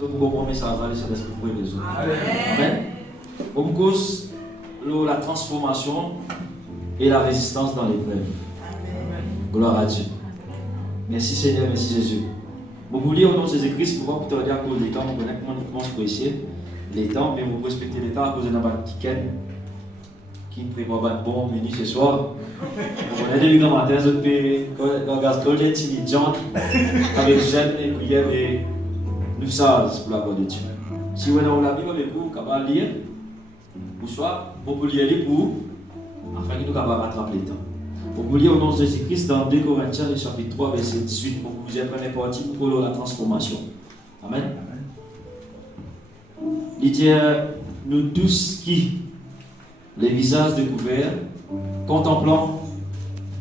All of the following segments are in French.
Bon message à l'esprit pour les autres. Amen. On cause la transformation et la résistance dans l'épreuve. Gloire à Dieu. Merci Seigneur, merci Jésus. Vous voulez au nom de Jésus-Christ, pour te dire à cause des temps, on connaît comment on apprécier les temps, mais vous respectez les temps à cause de notre week-end qui ne prépare pas de bon menu ce soir. On a des le matin, dans Gaston, j'ai intelligente avec jeune et prière et nous savons pour la gloire de Dieu. Si vous avez la Bible avec vous, vous pouvez lire, ou soit vous pouvez lire pour afin que nous puissions rattraper le temps. Vous pouvez lire au nom de Jésus-Christ dans 2 Corinthiens, le chapitre 3, verset 18, pour que vous ayez première partie pour la transformation. Amen. Il dit nous tous qui, les visages découverts, contemplant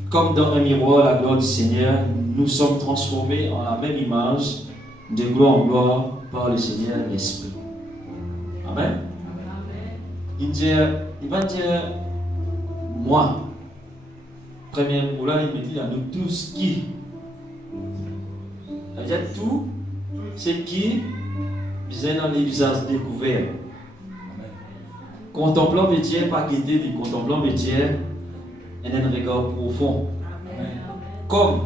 comme dans un miroir la gloire du Seigneur, nous sommes transformés en la même image, de gloire en gloire, par le Seigneur l'Esprit. Amen. Il va dire, moi, premier mot là, il me dit à nous tous qui. Il dit tout, c'est qui vient dans les visages découverts. Contemplant le Dieu, pas quitter, mais contemplant le Dieu, et un regard profond. Comme,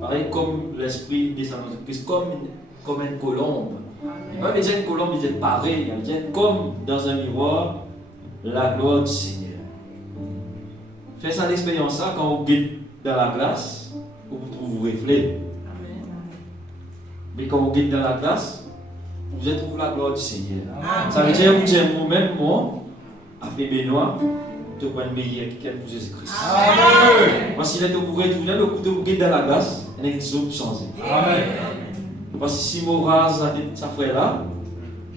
pareil, comme l'esprit descend dans Christ, comme une colombe. Pas besoin une colombe, il est pareil, il est comme dans un miroir, la gloire du Seigneur. Faites ça l'expérience là quand vous êtes dans la glace, vous trouvez vos reflets. Mais quand vous êtes dans la glace, vous êtes trouvé la gloire du Seigneur. Ça veut dire que vous êtes vous-même, moi, avec Benoît, de quoi une meilleure qui pour Jésus-Christ. Parce qu'il est au courant de le coup de vous êtes dans la glace, il y a une chose changée. Parce que si mon rase a sa frère là,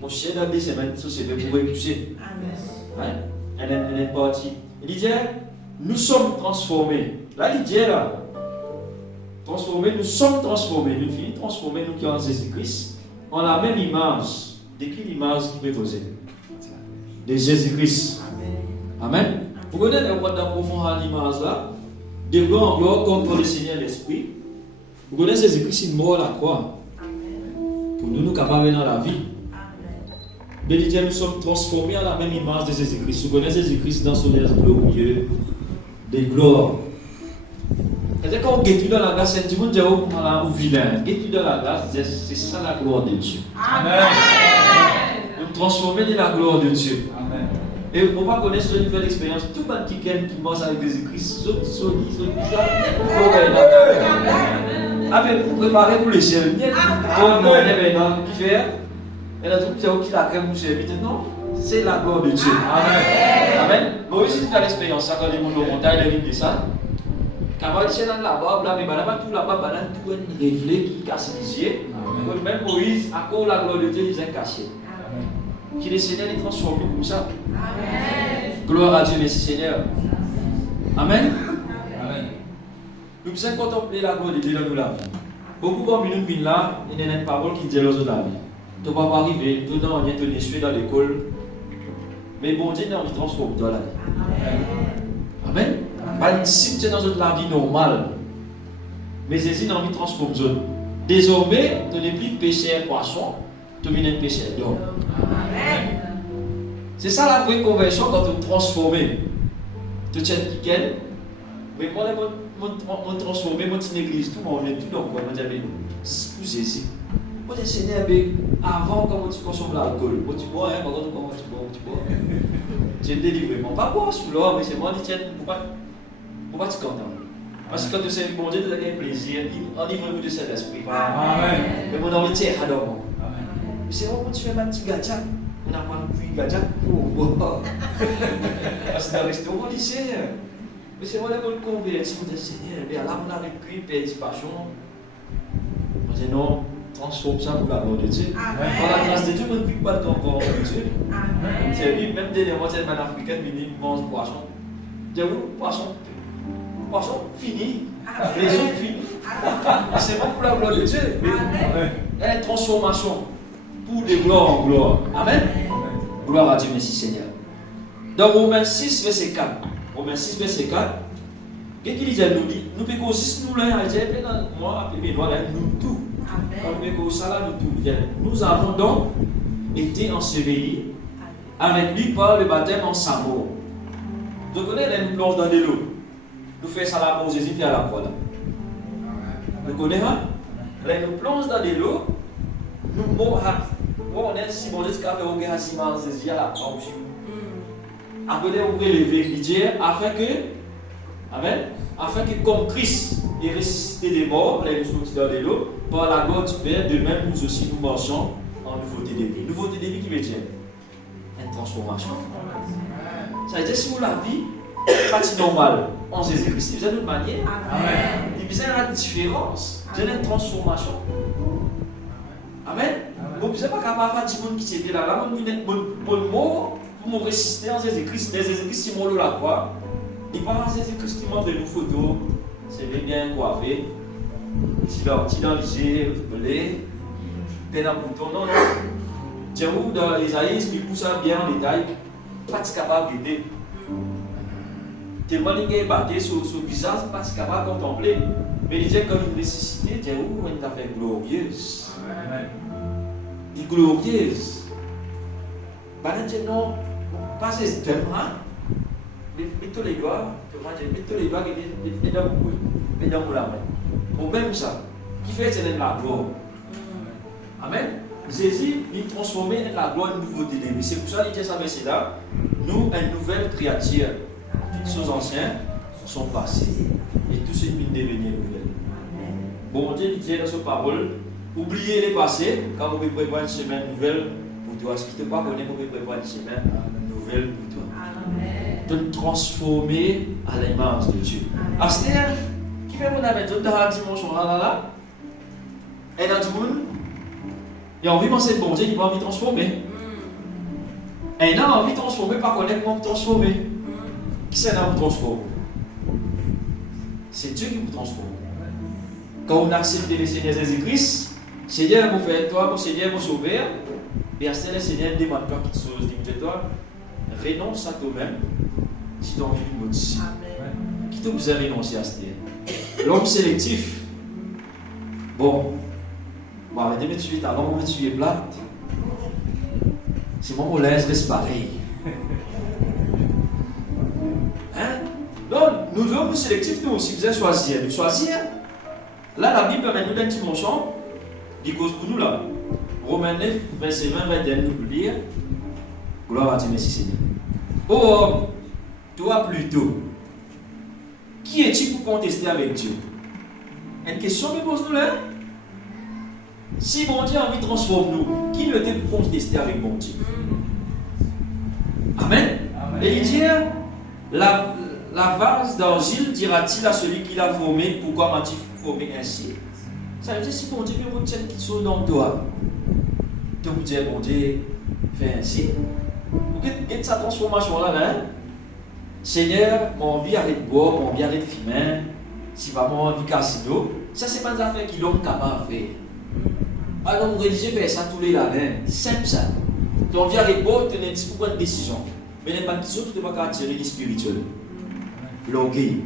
mon chien dans 2 semaines, ça c'est pour repousser. Elle est partie. Il dit, nous sommes transformés. Là, il dit là, transformés, nous sommes transformés. Nous finissons transformés, nous qui sommes en Jésus-Christ, en la même image. De quelle image qui peut poser? De Jésus-Christ. Amen. Vous connaissez le point d'approfondir l'image là, de gloire en gloire comme pour le Seigneur l'Esprit. Vous connaissez Jésus-Christ, il est mort à la croix. Pour nous capables dans la vie. Mais il dit, nous sommes transformés en la même image de Jésus-Christ. Vous connaissez Jésus-Christ dans son air glorieux de gloire. C'est quand on guette dans la glace, tout le monde dit au vilain. Guette dans la glace, c'est ça la gloire de Dieu. Amen. Nous transformer dans la gloire de Dieu. Amen. Et pour ne pas connaître une nouvelle expérience, tout le monde qui marche avec Jésus-Christ, pour préparer pour le ciel. Comme on est maintenant, qui fait, et la troupe qui la crème mouchée. Non, c'est la gloire de Dieu. Amen. Amen. Moïse fait l'expérience, quand il monte au montagne, il dit ça. Quand il est dans la barbe, là, mais tout là-bas, tout un reflet qui casse les yeux. Même Moïse, à cause de la gloire de Dieu, il est caché. Qui le Seigneur est transformé comme ça. Amen. Gloire à Dieu, merci Seigneur. Amen. Amen. Nous devons contempler la gloire de Dieu dans nos vies. Beaucoup comme nous venons là, il y a une parole qui dit dans la vie. Tu ne vas pas arriver, tu n'as rien te déçu dans l'école. Mais bon Dieu a envie de transformer dans la vie. Amen. Pas si tu es dans la vie normale. Mais Jésus a envie de transformer. Désormais, tu n'es plus pécheur poisson, tu es pécheur d'homme. C'est ça la vraie conversion quand tu te transformes. Tu tiens le week-end, mais moi, je me transforme, moi, je suis une église, tout le monde est tout dans le monde. C'est pour Jésus. Moi, je suis avant, comment tu consommes l'alcool. Moi, tu bois, hein, par contre, comment tu bois. Tu es délivré. Moi, pas boire sous l'or, mais c'est moi qui tiens. Pourquoi tu es content? Parce que quand tu sais que bon Dieu, tu as un plaisir, enivre-nous de cet esprit. Amen. Mais mon envie de dire, alors, c'est moi, quand tu fais ma petite gadja. On n'a pas un gadja pour boire. Parce que dans le restaurant, on dit Seigneur. Mais c'est moi la bonne conversion de Seigneur. Mais là, on a vécu une participation. On dit non, transforme ça pour la gloire de Dieu. Par la grâce de Dieu, on ne pique pas le temps pour Dieu. C'est lui, même dernièrement, c'est une africaine, il mange poisson. Je dis poisson fini. Les autres finis. C'est bon pour la gloire de Dieu. Il y a une transformation. De gloire en gloire. Amen. Gloire à Dieu, merci Seigneur. Dans Romains 6, verset 4. Romains 6, verset 4. Qu'est-ce qu'il dit? Nous pouvons aussi nous là, moi, nous tout. Nous avons donc été ensevelis avec lui par le baptême en sa mort. Vous connaissez, nous plongeons dans de l'eau. Nous faisons ça là pour Jésus qui à la croix. Vous connaissez, hein? Nous plongeons dans de l'eau. Nous mourons. On est si bon Dieu qui a fait au gars si mal Jésus à la croix. Après, vous relevez afin que comme Christ est ressuscité des morts, les nous dans de l'eau, par la gloire du Père, de même nous aussi nous marchons en nouveauté de vie. Nouveauté de vie qui veut dire une transformation. Ça veut dire si vous la vie, pas normale en Jésus-Christ, vous avez une manière. Et puis, il y a une différence, il y a une transformation. Amen. Vous ne pouvez pas capable de dire que qui était là, mon mot, pour me résister en Jésus-Christ. Jésus-Christ, si mon la croix, il parle en Jésus-Christ qui montre une photo, c'est bien coiffé, si dans les yeux, volé, peine à bouton, non. Tiens, vous, dans Isaïe, il pousse ça bien en détail, pas capable d'aider. Tellement il est battu sur le visage, pas capable de contempler. Mais il disait comme une nécessité, tiens, où on t'a fait glorieuse. Il est glorieuse. Bah, non, pas ces thèmes-là. Mettez les doigts, mettez les doigts et dans le main. Pour même ça, qui fait c'est la gloire. Amen. Jésus, il transformé en la gloire de nouveauté de vie. C'est pour ça qu'il dit ça, mais là, nous, une nouvelle créature. Toutes choses anciennes sont passées et tout ce qui est devenu nouvelle. Bon Dieu dit dans sa parole, oubliez les passés, quand vous pouvez préparer une semaine nouvelle pour toi. Ce qui ne te pas connaît, vous pouvez préparer une semaine nouvelle pour toi. De transformer à l'image de Dieu. Astère, qui fait mon avis dans la dimension là, et dans le monde, il a envie de penser bon Dieu, il a envie de transformer. Et il a envie de transformer, pas connaître comment transformer. Qui c'est là qui vous transforme? C'est Dieu qui vous transforme. Quand on accepte le Seigneur Jésus-Christ, Seigneur, vous faites toi, mon Seigneur, mon sauveur, et à ce le Seigneur demande toi quelque chose, dis-toi, renonce à toi-même si tu as envie de modifier. Qui t'a besoin de renoncer à ce l'homme sélectif. Bon, arrêtez de me tuer, avant de me tuer plat. C'est mon laisse reste pareil. Hein? Donc, nous hommes sélectifs, nous aussi, vous choisir. Nous choisir. Là, la Bible permet nous d'une dimension, dit cause pour nous là. Romains 9, verset 20, 21, nous lire. Gloire à Dieu, merci Seigneur. Oh homme, toi plutôt, qui es-tu pour contester avec Dieu? Une question que pose-nous là. Si bon Dieu a envie de transformer nous, qui ne était pour contester avec bon Dieu? Amen. Et il dit, la vase d'argile dira-t-il à celui qui l'a formé, pourquoi m'as-tu formé ainsi? Ça veut dire si bon Dieu veut retenir quelque chose dans toi, tu peux dire bon Dieu, fais ainsi. Vous voyez sa transformation là, hein? Seigneur, mon envie arrête de boire, mon envie arrête de fumer, si pas mon envie casino, ça c'est pas des affaires qui l'homme capable de faire. Un homme religieux fait ça tous les jours, simple ça. Ton envie arrête de boire, tu n'as pas prendre une décision. Mais les décision, tu ne peux pas tirer du spirituel. L'orgueil,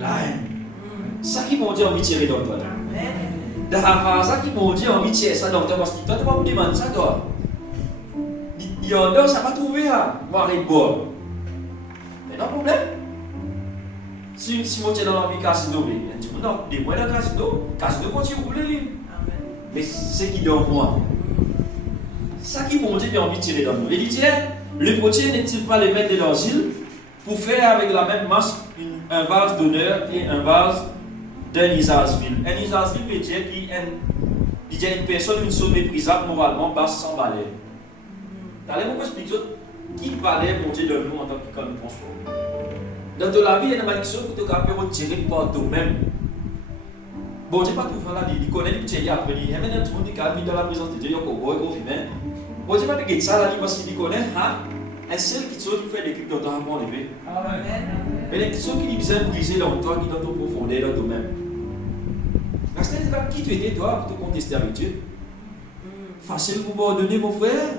la haine. Ça qui m'ont dit envie de tirer dans toi. D'ailleurs, ça qui m'ont dit envie de tirer ça dans toi parce que toi, tu ne vas pas me demander ça, toi. Il y en a, ça va trouver là. Moi, arrête de boire. Mais non, problème. Si moi, tu es dans l'envie de casino, tu dis non, des mois dans le casino continue à rouler. Mais c'est qui dans moi. Ça qui m'ont dit envie de tirer dans nous. Il dit, le potier n'est-il pas le maître de l'argile pour faire avec la même masse un vase d'honneur et un vase d'un usage vil. Un usage vil veut dire qu'il y a une personne, une chose méprisable moralement, basse sans valeur. Allez, vous expliquer qui valait mon Dieu de nous en tant que nous transformer. Dans la vie, il y a des choses que tu peux retirer par toi-même. Bon Dieu, pas tout faire là, il connaît les petits après, il y a même tout le monde qui a mis dans la présence de Dieu, il y a un cowboy, il y a un bon Dieu, pas de ça là, parce qu'il connaît, un seul qui fait des clips dans ton rapport élevé. Mais les questions qui viennent briser dans toi, qui dans ton profondeur, dans toi-même. La c'est là qui tu étais toi pour te contester avec Dieu. Facile pour pardonner mon frère.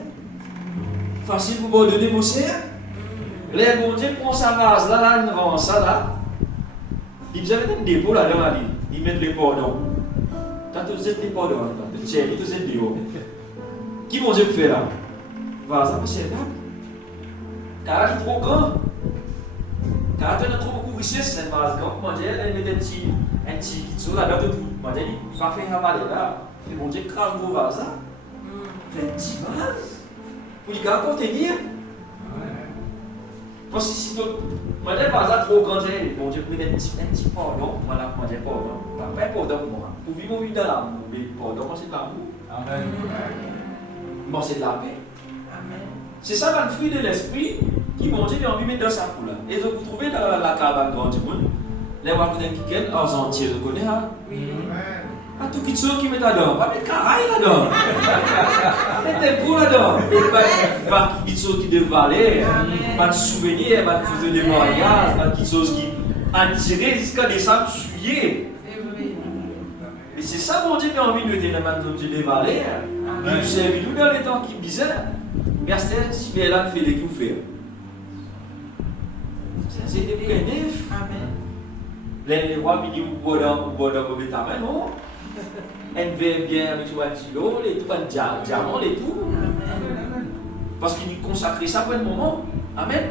Facile pour pardonner mon sœur. Les bon Dieu prend sa vase là, il avance ça là. Il vient mettre un dépôt là dans la ligne. Il met les pardons. T'as tout cette pardon, t'as chéri, tout cette déo. Qui bon Dieu fait là? Va, ça peut c'est là. Car il est trop grand. Car il a trop beaucoup de richesse, cette vase grand. Moi, j'ai un petit guitou là-dedans tout. Moi, j'ai dit, pas faire un balai là. Et bon Dieu, crame gros vase là. Un petit vase. Pour les gars contenir. Parce que si tu moi, j'ai vase trop grand, bon Dieu, pris un petit pardon. Moi, là, moi, j'ai pardon. Pas pardon pour moi. Pour vivre dans l'amour. Mais pardon, moi, c'est de l'amour. Amen. Moi, c'est de la paix. C'est ça le fruit de l'esprit qui bon Dieu a envie de mettre dans sa couleur. Et donc vous trouvez dans la caravane grand du monde, les Wakounen qui viennent, argentiers, vous connaissez ça? Oui. Pas tout qui qui met là-dedans, pas mettre caraï là-dedans. Pas mettre des poux là-dedans. Pas qui qui dévalait, pas de souvenirs, pas de faisait des mariages, pas de choses qui attirent jusqu'à des sables souillés. Et c'est ça bon Dieu qui a envie de mettre dans le dévaler. Il nous servait nous dans les temps qui bizarres. Merci, si vous là, vous faites les coups faire. C'est des bénéfices. Les rois, ils disent, vous boire dans le tamin, non? Un verre bien avec un kilo, les tout, un diamant, les tout. Parce qu'il nous consacre ça pour un moment. Amen.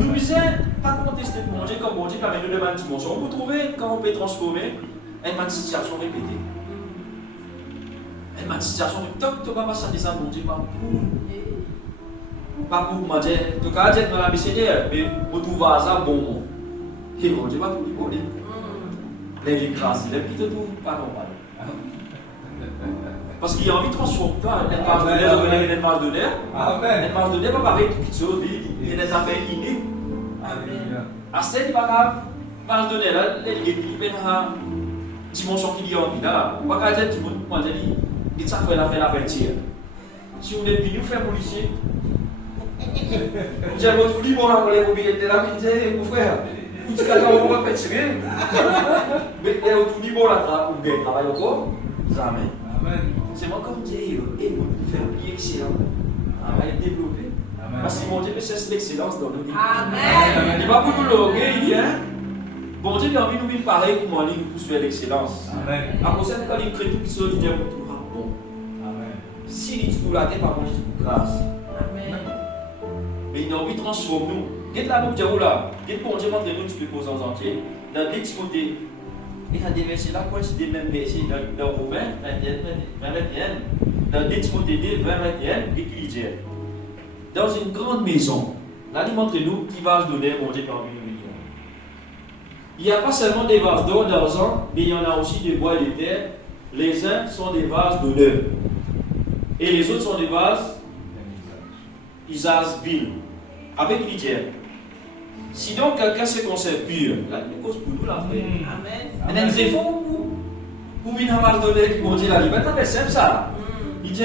Nous ne sommes pas contester pour manger comme bon Dieu, mais nous demandons dimension. Vous trouvez quand on peut transformer une situation répétée. Une situation répétée. Tu ne vas pas sentir ça, bon Dieu, pas pour moi, tu as dit dans la missionnaire, mais vous trouvez ça bon. Et bon Dieu, pas tout le monde. Les grâces, les petits tout pas normal. Parce qu'il y a envie de transformer. Elle marche de l'air, elle marche de l'air. Elle marche de l'air, pas pareil, toute chose, il y a des affaires innées. À cette il va marche de l'air, il y a une dimension qui y a envie là. On va dire, moi, je dis, ça fait la peinture. Si vous êtes venu faire mon lycée, vous avez votre livre, on va vous dire, là, mon frère. Tout ce qu'on va faire, mais il y a tout dit bon là, ou bien travail encore, jamais. C'est moi comme dire, et vous faire bien excellent. On va le développer. Parce que mon Dieu cesse l'excellence dans nos vies. Amen. Il va pour nous l'orgueil, hein. Bon Dieu a envie de nous vivre pareil pour moi, nous pousser vers l'excellence. À cause de quand il crée tout ce qui est bon. Si il trouve la tête, par contre, il trouve grâce. Mais il a envie de transformer nous. Qu'est-ce que nous disons là? Qu'est-ce que bon Dieu montre nous tu peux poser en entier? Dans 2 Timothée, il y a des versets là, quoi, c'est des mêmes versets dans Romains 21. Dans 2 Timothée 2, 20, 21, il dit dans une grande maison, là il montre nous qui va se donner, bon Dieu, parmi nous. Il n'y a pas seulement des vases d'or, d'argent, mais il y en a aussi des bois et des terres. Les uns sont des vases d'honneur, et les autres sont des vases usage vil, avec l'idée. Si donc quelqu'un se conserve pur, là, il cause pour nous la paix. Amen. Et nous efforts pour venir à donner, pour dire la liberté, c'est simple ça. Il dit,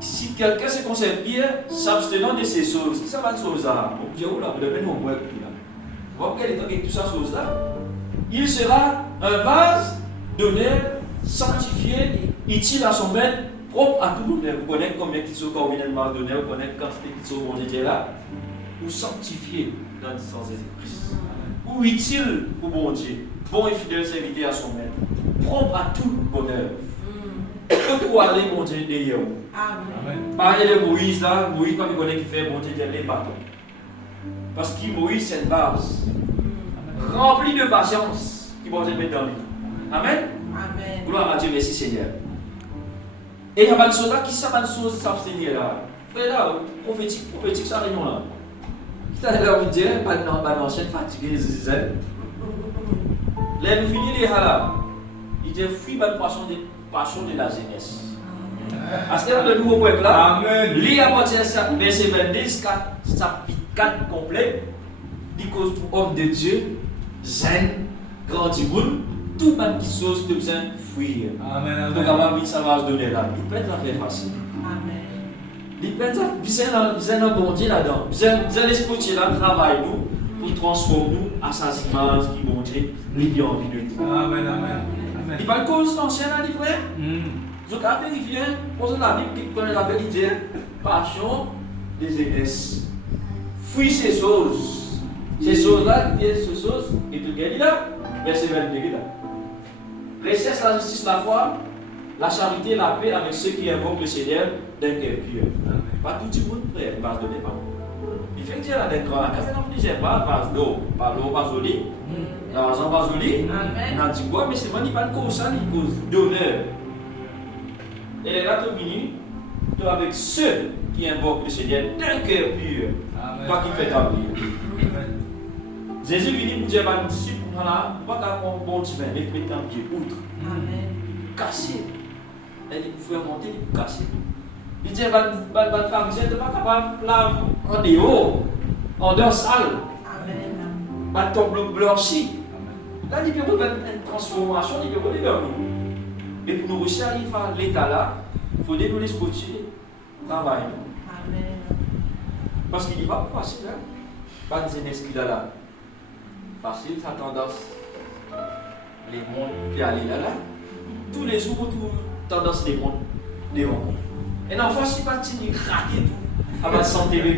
si quelqu'un se conserve pur, s'abstenant de ces choses, ça va de choses là. On dit, oh là, vous devez nous voir tout là. Vous voyez, il y a toutes ces choses là. Il sera un vase d'honneur, sanctifié, utile à son maître, propre à tout le monde. Vous connaissez combien de choses quand on vient de vase d'honneur, vous connaissez quantité de choses bon Dieu là. Ou sanctifié dans le sens de Jésus-Christ. Ou utile pour bon Dieu, bon et fidèle serviteur à son maître, propre à tout bonheur. Pour aller bon Dieu derrière vous. Amen. Parlez de Moïse là, Moïse pas connaît qui fait bon Dieu les bâtons. Parce que Moïse c'est une base remplie de patience qui bon Dieu met dans lui. Amen. Amen. Gloire à Dieu, merci Seigneur. Et il y a des choses là qui savent des choses s'abstenir là. Frère là, prophétique ça réunion là. C'est là où il dit, pas d'ancienne fatiguée, là, nous finissons les halal. Il dit, fuis la passion de la jeunesse. Parce que le nouveau peuple là, lui à partir de verset 22, chapitre 4 complet, il cause pour homme de Dieu, zen, grand du monde, tout le monde qui chose de besoin fuir. Amen. Donc, avant de ça va se donner là, il peut être la facile. Amen. Il peut être bien un bon Dieu là-dedans. Bien l'esprit qui est là, travaille nous pour transformer nous à sa image qui bon Dieu, lui bien envie de nous. Amen, amen. Il parle cause l'ancien là, les frères. Je vais vérifier, pour la Bible qui connaît la vérité, passion des jeunesse. Fuis ces choses. Ces choses-là, ces choses, et tout le là, verset 22 là. Recherche la justice, la foi, la charité et la paix avec ceux qui invoquent le Seigneur d'un cœur pur. Pas tout le monde frère, une vase de débat. Il fait que Dieu a des grands, quand c'est un obligé, pas vase d'eau, pas l'eau, pas joli. L'argent pas joli. Il a dit quoi, mais c'est moi qui pas de cause, ça, il cause d'honneur. Et les gars, tu venu avec ceux qui invoquent le Seigneur d'un cœur pur. Pas qui fait ta prière. Jésus vient pour dire à nos disciples, voilà, pas qu'à mon bon divin, mais mettre un pied outre. Casser. Elle dit, vous pouvez monter, il faut casser. Il dit, le pharisien n'est pas capable de laver en dehors, en dehors sale. Le tombe blanchi. Là, il peut y avoir une transformation, il peut y avoir nous. Et pour nous réussir à arriver à l'état là, il faut nous laisser continuer travail. Parce qu'il n'est pas facile, hein? Pas de jeunesse qu'il a là. Facile, ça a tendance, les mondes qui aller là. Tous les jours, tendance les mondes, les mondes. Et non, facile, pas de craquer tout. À ma santé, mais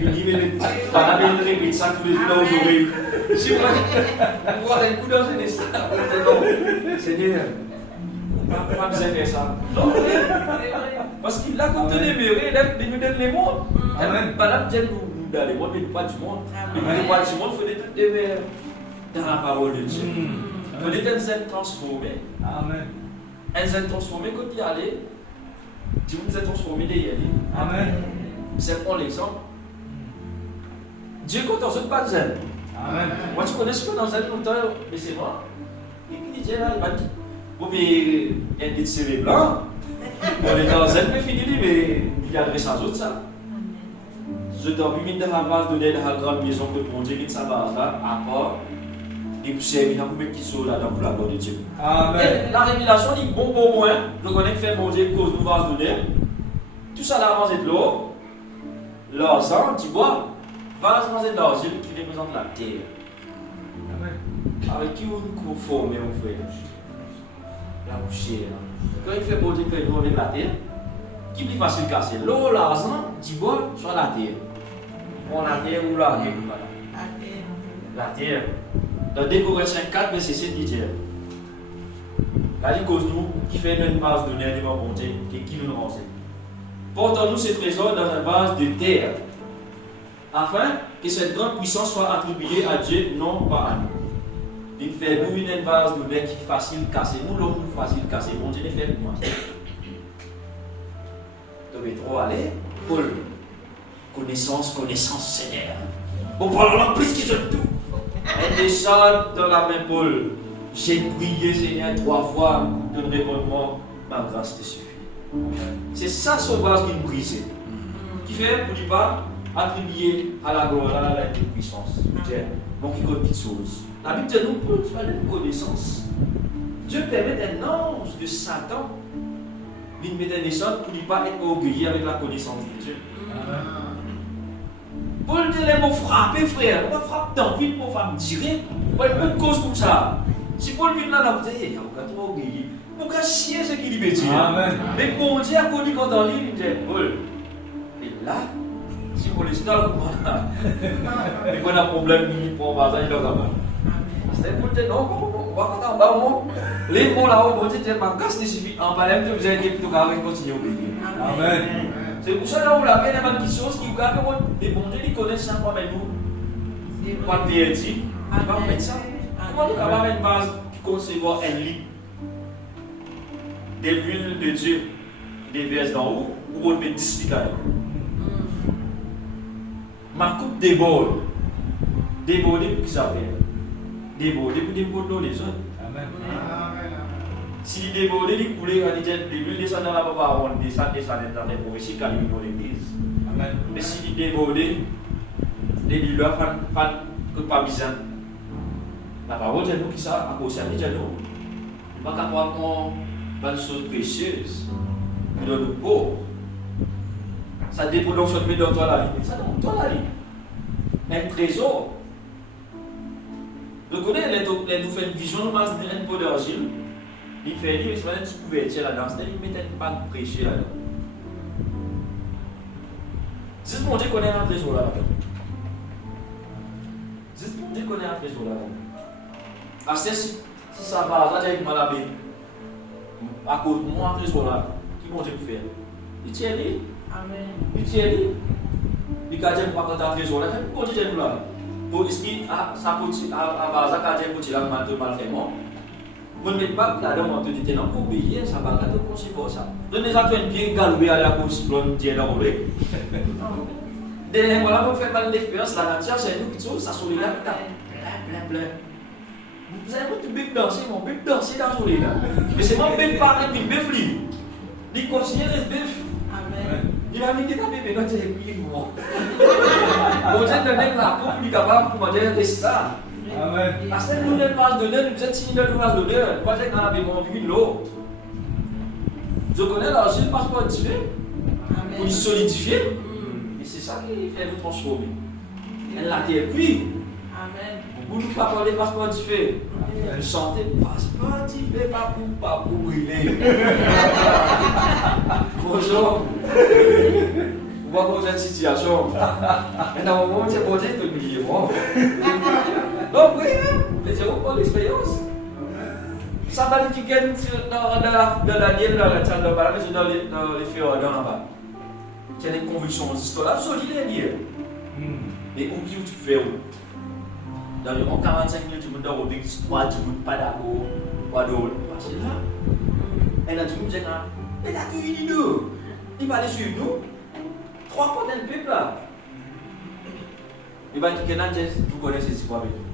pas la peine de répéter ça tous les jours dans vos oreilles. Si vous avez un coup de jeunesse, non, Seigneur, pas besoin de faire ça. Non, parce qu'il a comme donné il nous donne les mondes. Pas là, peut-être nous dans les mondes, mais pas du monde. Mais pas du monde, il faut des trucs de verre dans la parole de Dieu. Il faut des trucs de transformer. Amen. Un zen transformé, quand il y allait, Dieu nous a transformé derrière lui. Amen. C'est pour l'exemple. Dieu, quand on se pas de zen. Amen. Moi, tu connais ce que dans zen longtemps, mais c'est moi. Et puis, Dieu là, il m'a dit, bon, mais il y a des CV blancs. On est dans zen, mais fini, mais il y a des sans autres ça. Je t'en prie, de la base de l'aide à la grande maison de mon Dieu, qui sa base là, à part. Et puis c'est un peu qui sont là dans la gloire de Dieu. Amen. Et la révélation dit bon moins, je connais que fait mon Dieu cause nous va se donner. Tout ça là avancé de l'eau, l'argent, tu bois, va avancer de l'argent qui représente la terre. Amen. Avec qui on conforme, mon frère? La poussière. Quand il fait bon Dieu fait nous avec la terre, qui est plus facile de casser? L'eau, l'argent, tu bois, soit la terre. Bon, la terre ou la terre? La terre. Dans 2 Corinthiens 4, verset 7, dit la vie cause nous qui fait une base de nerfs devant mon Dieu et qui nous renseigne. Portons-nous ces trésors dans un vase de terre, afin que cette grande puissance soit attribuée à Dieu, non pas à nous. Il fait nous une vase de nerfs qui est facile de casser. Nous, l'homme, nous facile de casser. Mon Dieu, ne fait que moi. Tu veux trop aller, Paul. Connaissance, Seigneur. On parlera plus qu'ils ont tout. Elle descend dans la main Paul. J'ai prié Seigneur 3 fois, de répondre, ma grâce te suffit. C'est ça sauvage qui nous brise. Qui fait pour ne pas attribuer à la gloire, à la puissance. Donc il y a une petite chose. La Bible dit nous pour une connaissance. Dieu permet un ange de Satan de mettre naissance pour ne pas être orgueilleux avec la connaissance de Dieu. Paul dit les mots frapper, frère. On va frapper dans vite pour faire me tirer. Pas une cause pour ça. Si Paul vient là, vous dites, on va trop orgueilleux. On va chier ce qu'il dit. Mais pour Dieu, quand il content, il dit, Paul. Et là, si vous les stars, mais quand on a un problème, il prend pas ça, il doit avoir. C'est pour dire, non, on va pas en bas. Les mots là, on va dire, ma casse ne suffit. En bas, vous avez dit, plutôt qu'à continuer à obéir. Amen. C'est pour ça que vous l'avez des petites choses qui vous gardent. Les bons dieux, ils connaissent ça comme nous. Pas de vérité. Ils vont mettre ça. Comment nous avons une base qui concevoir un lit de l'huile de Dieu, des verses d'en haut, ou on met 10 litres. Ma coupe déborde. Déborder pour qui ça fait? Déborder pour déborder les autres. Amen. Si il déborde, il coule, l'huile descend dans la baba, on descend dans les prophéties quand il dans l'église. Mais si il déborde, il doit faire pas besoin. La parole de nous qui ça, à cause de nous, il n'y a pas capable de choses précieuses, mais de nous pauvres. Ça dépend donc de dans toi la vie. Ça dans toi la vie. Un trésor. Vous connaissez, nous faisons une vision, nous avons un pot d'argile. Il fait lire, il se met un petit couverture là-dedans, c'est-à-dire qu'il met une bague prêchée là-dedans. Juste mon Dieu connaît un trésor là-dedans. Juste mon Dieu connaît un trésor là-dedans. Ah, si ça va, là, j'ai mal à à cause de moi, trésor là, qui bon Dieu pour faire? Il tient lui. Amen. Il tient lui. Il a dit pas quand tu as trésor là, il continue nous là. Pour ce qui a ça petit à base à dire petit là mal fait moi. Mon met pas là-dedans on te dit non pour payer ça va te concevoir ça. Donnez ça une bien galoué à la course blonde Dieu dans le Derrière voilà, vous faites mal d'expérience, la nature, c'est nous qui sommes, ça sourit là, plein. Vous avez votre bébé danser, mon bébé danser dans le soleil là. Mais c'est mon bébé parler, puis bébé flit. Il continue à bébé. Amen. Il va me dire ta bébé, non, tu es prié pour moi. Bon Dieu te donne la coupe, il est capable pour me dire ça. Amen. Parce que nous n'avons pas d'honneur, nous êtes signé de l'ouvrage d'honneur. Pas dire qu'on a mon vie de l'eau. Je connais l'argent, le passeport différent. Pour le solidifier. Et c'est ça qui fait nous transformer. Elle l'a dit, puis, vous ne pas parler passeport différent. Vous sentez passeport différent, pas pour brûler. Bonjour. Vous voyez comment cette situation. Mais dans le moment où c'est posé, tu oublies moi. Donc, oui, c'est pas l'expérience. Ça va nous dire dans la ligne, dans la salle de bain, dans les feux là-bas. Tu as des convictions, des histoires solides à dire. Mais où tu fais où? Dans les 45 minutes, tu me donnes une histoire, tu me pas d'accord, pas d'eau. C'est là. Et là, tu me dis, mais là, tu es nous. Il va aller sur nous. 3 côtés de peuple là. Il va dire que vous connaissez ces histoires avec nous.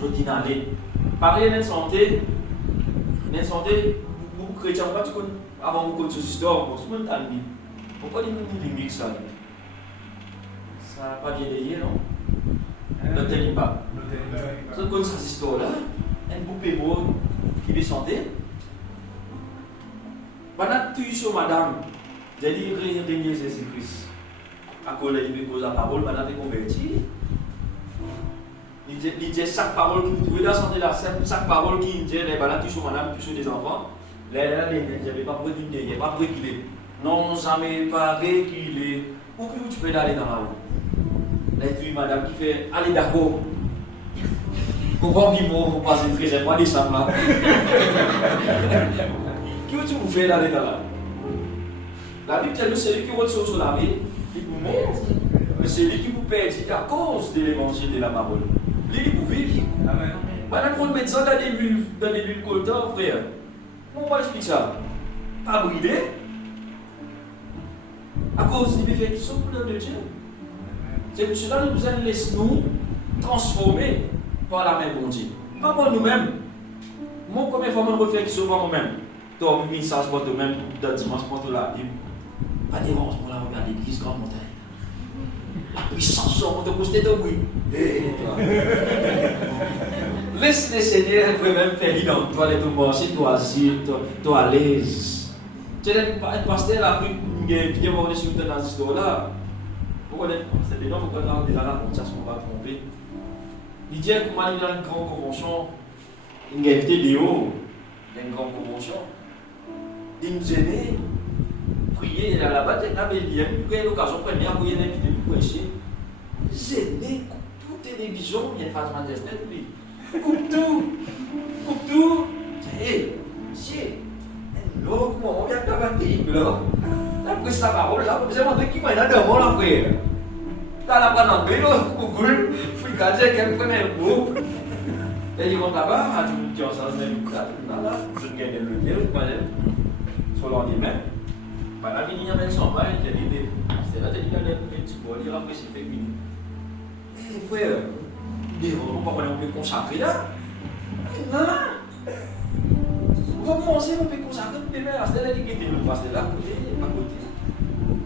Je dis, d'aller. Parler de santé, vous chrétiens, avant vous connaissez ces histoires, vous connaissez. Pourquoi il nous dit ça? Ça n'a pas bien lié, non? Ne t'aime pas. Vous connaissez cette histoire-là? Un poupée beau qui veut santé. Pendant que tu es sur madame, j'ai dit rien de Jésus-Christ. À cause de la parole, pendant que tu es converti. Il dit chaque parole que vous trouvez dans la santé, chaque parole qui dit, les balades, tu es sur madame, tu es sur des enfants. Là, il n'y avait pas de il n'y a pas de réguler. Non, jamais pas réguler. Où que tu fais d'aller dans la rue? Là, tu es madame qui fait, allez d'accord. Pourquoi vous passez très mois décembre là? Qui vous fait d'aller dans la rue? La Bible dit, c'est lui qui ressort sur la vie, qui vous montre. Mais c'est lui qui vous perd à cause de l'évangile de la parole. Lui, il vous vit. Amen. Pendant qu'on met ça dans des bulles coltantes, frère, comment on va expliquer ça? Pas brûler. À cause des méfaits qui sont pour l'œuvre de Dieu. C'est pour cela que nous allons laisser nous transformer par la main de Dieu. Pas pour nous-mêmes. Moi, combien de fois je refais qui sont par moi-même? Toi, un message pour toi-même, dans dimanche pour la Bible. Pas dérangement là, regarde l'église, grande montagne. La puissance sur mon poster de bruit. Laisse le Seigneur même faire dans toi, les tout marcher, toi asile, toi à l'aise. Tu es un pasteur là, qui est bien mort sur dans cette histoire-là. Pourquoi c'est des noms, pourquoi on a déjà raconté ça, on va tromper. Il dit comment il y a une grande convention, une invité Léo, une grande convention. Il nous aidait. Prier là-bas, il y a l'occasion première pour y inviter pour prêcher. Gêné, coupe toute télévision, il y a une phase majesté, lui. Coupe tout. Hé, chier. Non, comment on vient de la pays, là? Après sa parole, là, vous avez montré qui m'a donné un mot, là, frère. Là, la pas d'anglais, là, Google, fricadé, quel premier groupe. Et ils vont là-bas, à tout le monde qui en sens, là, je gagne le lien, sur l'ordinateur. Voilà, il y a même son père, il a dit, c'est là, il y a des petits bols, il a apprécié le féminin. Eh, frère, il on va peut consacrer là. Non! On va commencer, on peut consacrer, mais là, c'est là, il y a des pasteur là, à côté.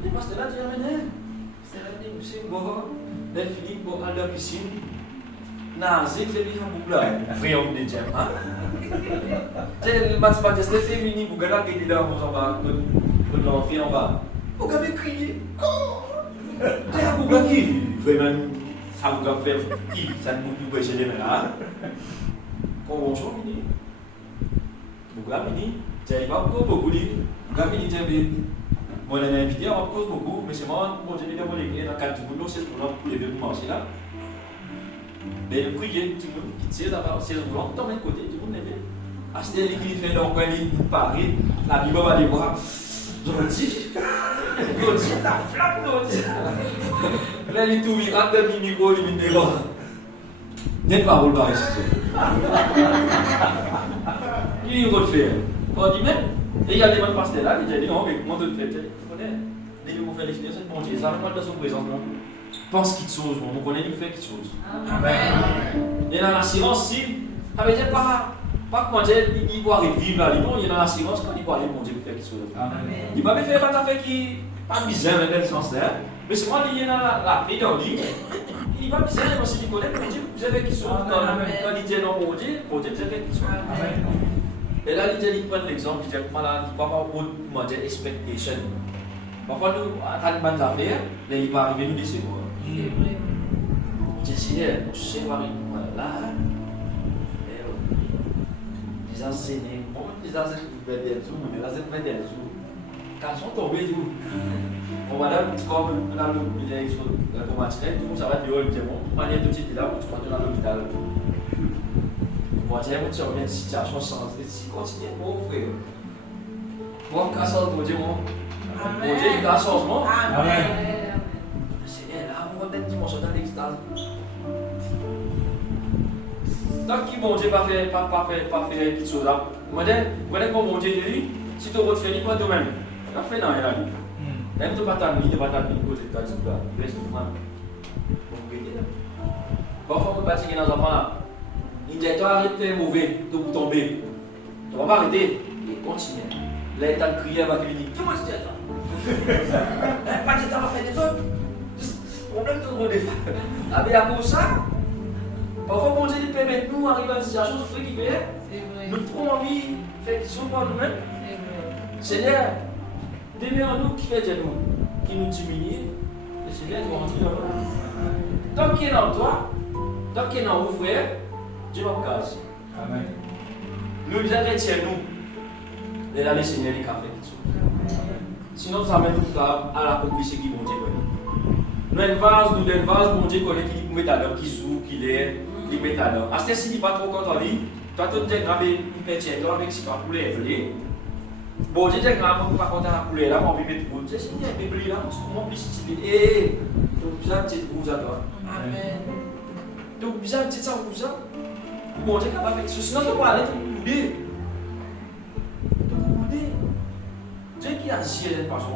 Les pasteurs là, tu as mené. C'est là, c'est bon, les filles, bon, à la piscine. Non, c'est que les gens vous plaît. Frère, on est déjà, hein? C'est le match majesté féminin, vous regardez qui est là, vous en va. De l'enfant en bas. Vous avez crié. C'est un bouga qui vraiment, ça vous a fait qui? Ça ne vous peut pas les mains. Convention mini. Bouga mini. C'est pas beaucoup de bouga mini. Moi, on a invité, on pose beaucoup, mais c'est moi, bon, j'ai déjà volé dans le cadre du boulot, c'est pour les deux manger là. Mais le prier, tout le monde qui tire là-bas, c'est le blanc, dans le côté, tout le monde est Acheter les qui fait donc il paraît, la Bible va les voir. Je dis, la flamme, là, il tout miracle de micro, il est là. Il y a une parole par ici. Qui va le faire? On dit même, et il y a des bonnes pasteurs là, il dit, non, mais comment tu le fais? Tu connais, dès que vous faites l'expérience, c'est bon Dieu, ça même pas dans son présence, non? Pense qu'il chose, on connaît, il fait quelque chose. Amen. Et dans l'assurance, si, ça veut dire pas comment dire, il doit revivre là, non, il y a dans l'assurance quand il doit aller, mon Dieu, faire quelque chose. Amen. Il va me faire un affaire qui pas bizarre dans le sens là, mais c'est moi qui est dans la vie dans lui. Il va bizarre parce qu'il connaît, mon Dieu, vous avez quelque chose. Quand il dit non, mon Dieu, vous avez quelque chose. Amen. Et là, il prend l'exemple, il dit, voilà, il ne va pas comment dire, expectation. Parfois, nous, à une bonne affaire, il va arriver nous décevoir. C'est vrai. On dit, Seigneur, je sais pas, là, les enseignants, les enseignants, mais là, c'est des jours. Quand ils sont tombés, tout. On va là, comme dans l'élection automatique, tout le monde, ça va être dehors, il dit, bon, on va aller tout de suite là, tu vas dans l'hôpital. On va dire, on tient une situation sans si continue, mon frère. Moi, quand ça, on dit, mon Dieu, il a un changement. Amen. Seigneur, là, on va être dimension dans l'extase. Tant que mon Dieu pas fait quelque chose là, moi, quand mon Dieu dit, si tu veux faire, il va toi-même. Tu as fait dans la vie. Même tu n'as pas ta vie, tu n'as pas ta vie, tu n'as pas ta vie. Reste moi. Parfois, on va fatiguer dans un enfant là. Il dit, tu arrêtes de faire mauvais, tu vas tomber. Tu ne vas pas arrêter. Et continue. Là, il t'a crié, il va te dire, comment tu dis ça? Pas de temps à faire des autres. Problème de trop des femmes. Ah, mais à cause de ça, parfois, mon Dieu, il permet de nous arriver à une situation qui fait. Nous trouvons envie de faire des choses par nous-mêmes. Seigneur, donnez en nous qui fait de nous, qui nous diminue. Le Seigneur doit rentrer dans nous. Tant qu'il est dans toi, tant qu'il est dans vous, frère, Dieu va vous caser. Amen. Nous, les chrétiens, nous, les allées Seigneur, les cafés. Sinon, ça mène tout à la conclusion qui bon Dieu connaît. Nous avons une vase, bon Dieu connaît qui met à l'heure, qui joue, qui l'air, qui met à l'heure. À ce si il n'est pas trop content, toi, tu as gravé une chrétienne, toi, avec si tu as coulé, bon Dieu, tu as gravé, pas content à couler là, on va mettre bon Dieu, c'est bien, mais là, comment plus stylé. Et tu as besoin de cette bouse à toi. Amen. Tu as besoin de cette bouse à toi. Bon Dieu, tu as fait ça. Sinon, tu vas aller te couler. Dieu qui a agit de cette façon.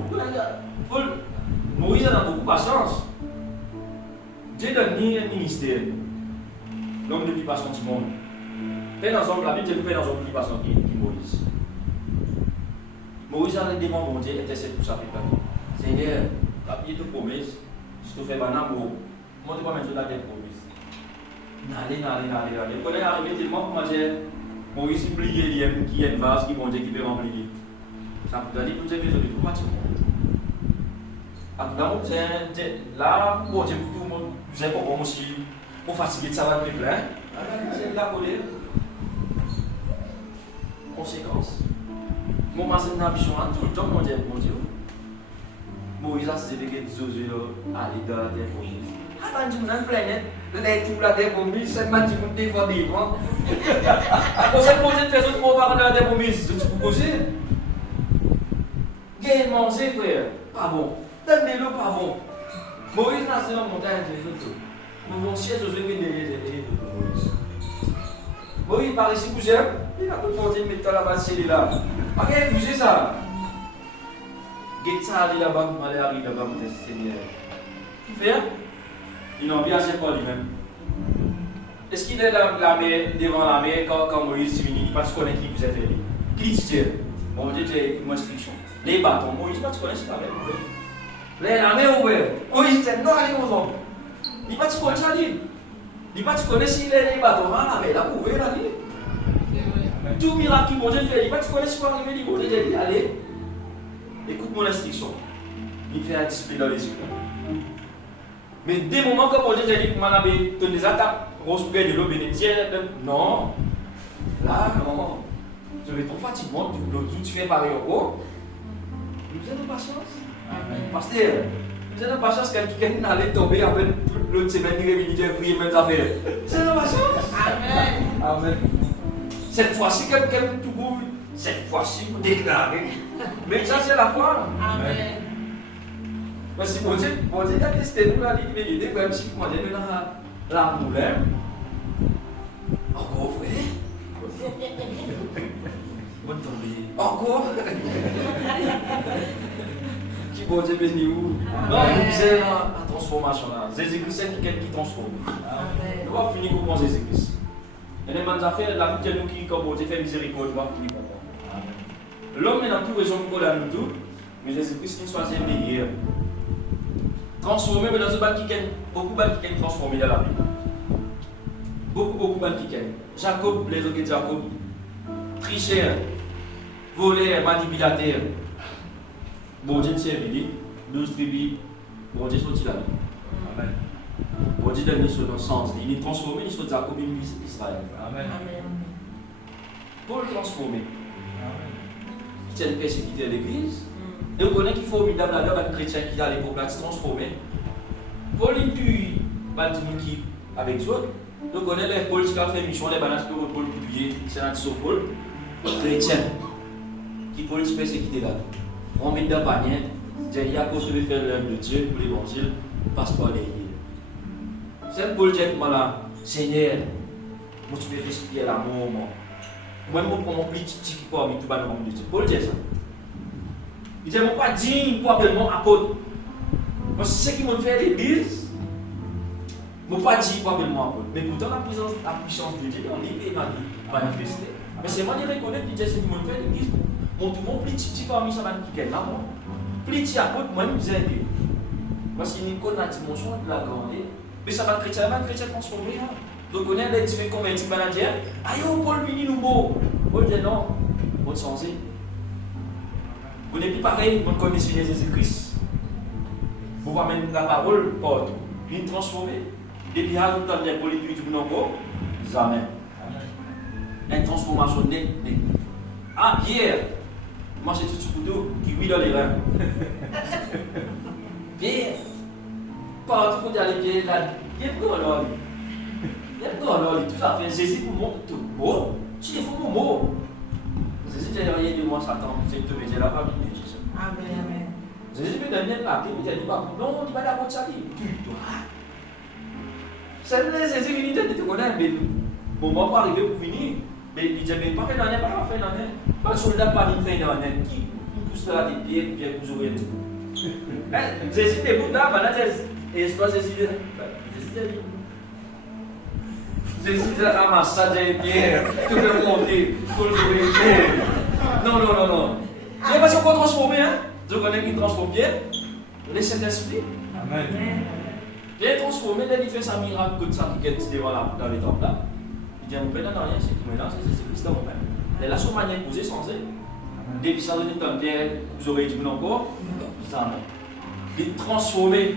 Moïse a beaucoup de patience. Dieu donne ni un ministère. L'homme ne vit pas son petit monde. Fais dans la Bible, tu fais dans un petit passant qui Moïse. Moïse a devant mon Dieu, intercède pour sa peuple. Seigneur, il te promet, si tu fais un amour, moi tu vas mettre la tête promise. N'allez. Quand il est arrivé tellement, comment dire, Moïse oublié qui est une vase qui mon Dieu qui peut remplir. Ça peut dire que tu as besoin de tout bâtiment. Là, bon Dieu, tout le monde, vous êtes pas aussi, pour fatiguer de ça va être plein. C'est la colère. Conséquence. Mon matin n'a pas besoin tout le temps, mon Dieu. Moïse a se délégué de Josué à aller dans la terre promise. Ah, ben, tu m'as planète, les tout la terre promise, c'est mal, tu me défends devant. À cause de mon Dieu, fais autre mot par la terre promise, tu peux poser. Gagne manger, frère, pas bon. Donne-le, pas bon. Moïse n'a pas dans la montagne, nous avons siège Josué qui est Moïse. Moïse par ici, vous êtes, il a tout le monde qui met la base chez là. Pas qu'elle bouge ça. Get ça, aller là-bas, aller arriver là-bas, mon Seigneur. Tu fais? Il n'a bien assez pour lui-même. Est-ce qu'il est devant la mer quand Moïse est venu? Il ne connaît pas qui vous êtes fait. Qui dit? Bon Dieu, j'ai une instruction. Les bâtons, Moïse, tu connais pas avec la mer ouverte. Moïse, c'est non, allez aux hommes. Il ne connaît pas ça, il ne connaît si les bâtons, la mer, la ouverte, là, tout miracle qui bon Dieu fait, il ne connaît pas arriver, il bon Dieu dit, allez, écoute mon instruction. Il fait un display dans les yeux. Mais dès le moment que bon Dieu dit, que m'en avez des attaques, rose pour gagner de l'eau bénédictive, non, là, non. Je vais trop fatigué, l'autre jour tu fais pareil encore. Vous avez de patience. Pasteur, vous avez de patience quand quelqu'un allait tomber après l'autre semaine, il est venu prier même affaires. Vous avez de patience. Amen. Cette fois-ci, quelqu'un tout boule. Cette fois-ci, vous déclarez. Mais ça, c'est la foi. Amen. Parce que bon Dieu a testé nous, là, il dit, même si vous demandez la moulin, encore vrai? Bonne tombée. Encore? Qui bon Dieu béni où? Non, nous disons la transformation là. Jésus-Christ, c'est quelqu'un qui transforme. Nous allons finir comme Jésus-Christ. Et les bonnes affaires, la vie de nous qui, comme bon Dieu fait miséricorde, nous allons finir comme ça. L'homme est dans tout raison pour la nous tout, mais Jésus-Christ qui choisit le meilleur. Transformé, mais dans ce bal qui est beaucoup de bal qui est transformé dans la Bible. Beaucoup de bal qui est. Jacob, les autres de Jacob, tricheur, voleur, manipulateur. Bon Dieu s'est venu, 12 tribus, bon Dieu sorti là. Amen. Bon Dieu donne son sens, il est transformé, il est Jacob, il est Israël. Amen. Pour le transformer. C'est une persécution de l'église. Et vous connaissez qu'il faut formidable là-dedans, les chrétiens qui à l'époque là se transformer. Paul il tue les qui avec eux. Vous connaissez les Paul qui a fait mission, les balances pour Paul publier, c'est un petit Paul. Chrétien qui Paul se persécuter là. On met dans le panier, il y a cause de faire l'œuvre de Dieu pour l'évangile, passe par les îles. C'est Paul qui dit là, Seigneur, moi tu peux respirer l'amour, moi je prends mon petit qui peut avec tout le monde de Dieu. Paul dit ça. Il dit, je ne suis pas digne pour appeler mon apôtre. Parce que c'est ce qui m'a fait l'église. Je ne suis pas digne pour appeler mon apôtre. Mais pourtant, la puissance de Dieu, on est manifestée. Mais c'est moi qui reconnais que c'est ce qui m'a fait l'église. Mon petit parmi ça, qui est là, moi. Petit apôtre, moi, je me disais, parce qu'il y a une dimension de la grandeur. Mais ça va chrétien transformé. Donc, on a des différents convertis managers. Aïe, Paul, vini nous beau. Paul dit non, on va changer. Vous n'êtes plus pareil, vous connaissez Jésus-Christ. Vous amenez la parole partout. Puis transformer. Et puis, à l'autre temps, pour les plus du encore, jamais. Une transformation nette. Ah, Pierre, mangez tout ce couteau qui vit dans les reins. Pierre, partout pour aller Pierre là, il y a quoi là? Il y a quoi là? Tout ça fait Jésus pour moi, tout beau. Si il faut mon mot. Jésus dit rien de moi, Satan, c'est de me dire la famille de Jésus. Amen. Jésus me donne la clé, il dit non, il va d'abord ça. C'est le Jésus qui dit tu connais, mais bon, moi pour arriver pour finir, mais il dit mais pas fait d'année, pas fait d'année. Pas de soldat, pas de fait d'année. Qui pousse là des pieds, puis vous aurez tout. Jésus est bon là, et c'est pas Jésus. Jésus dit ramasse ça des pierres, tout le monde pour le jouer. Non. C'est parce qu'on transforme, hein? Je connais qui transforme bien. Le Saint-Esprit. Amen. Bien transformé, il fait sa miracle comme ça qui est devant dans les temples là. Il dit, on peut dans rien, c'est qui maintenant, c'est Jésus-Christ dans moi-même. Mais là, son manière de poser sans elle. Depuis ça, donne une pierre, vous aurez dit encore. Ça, il est transformé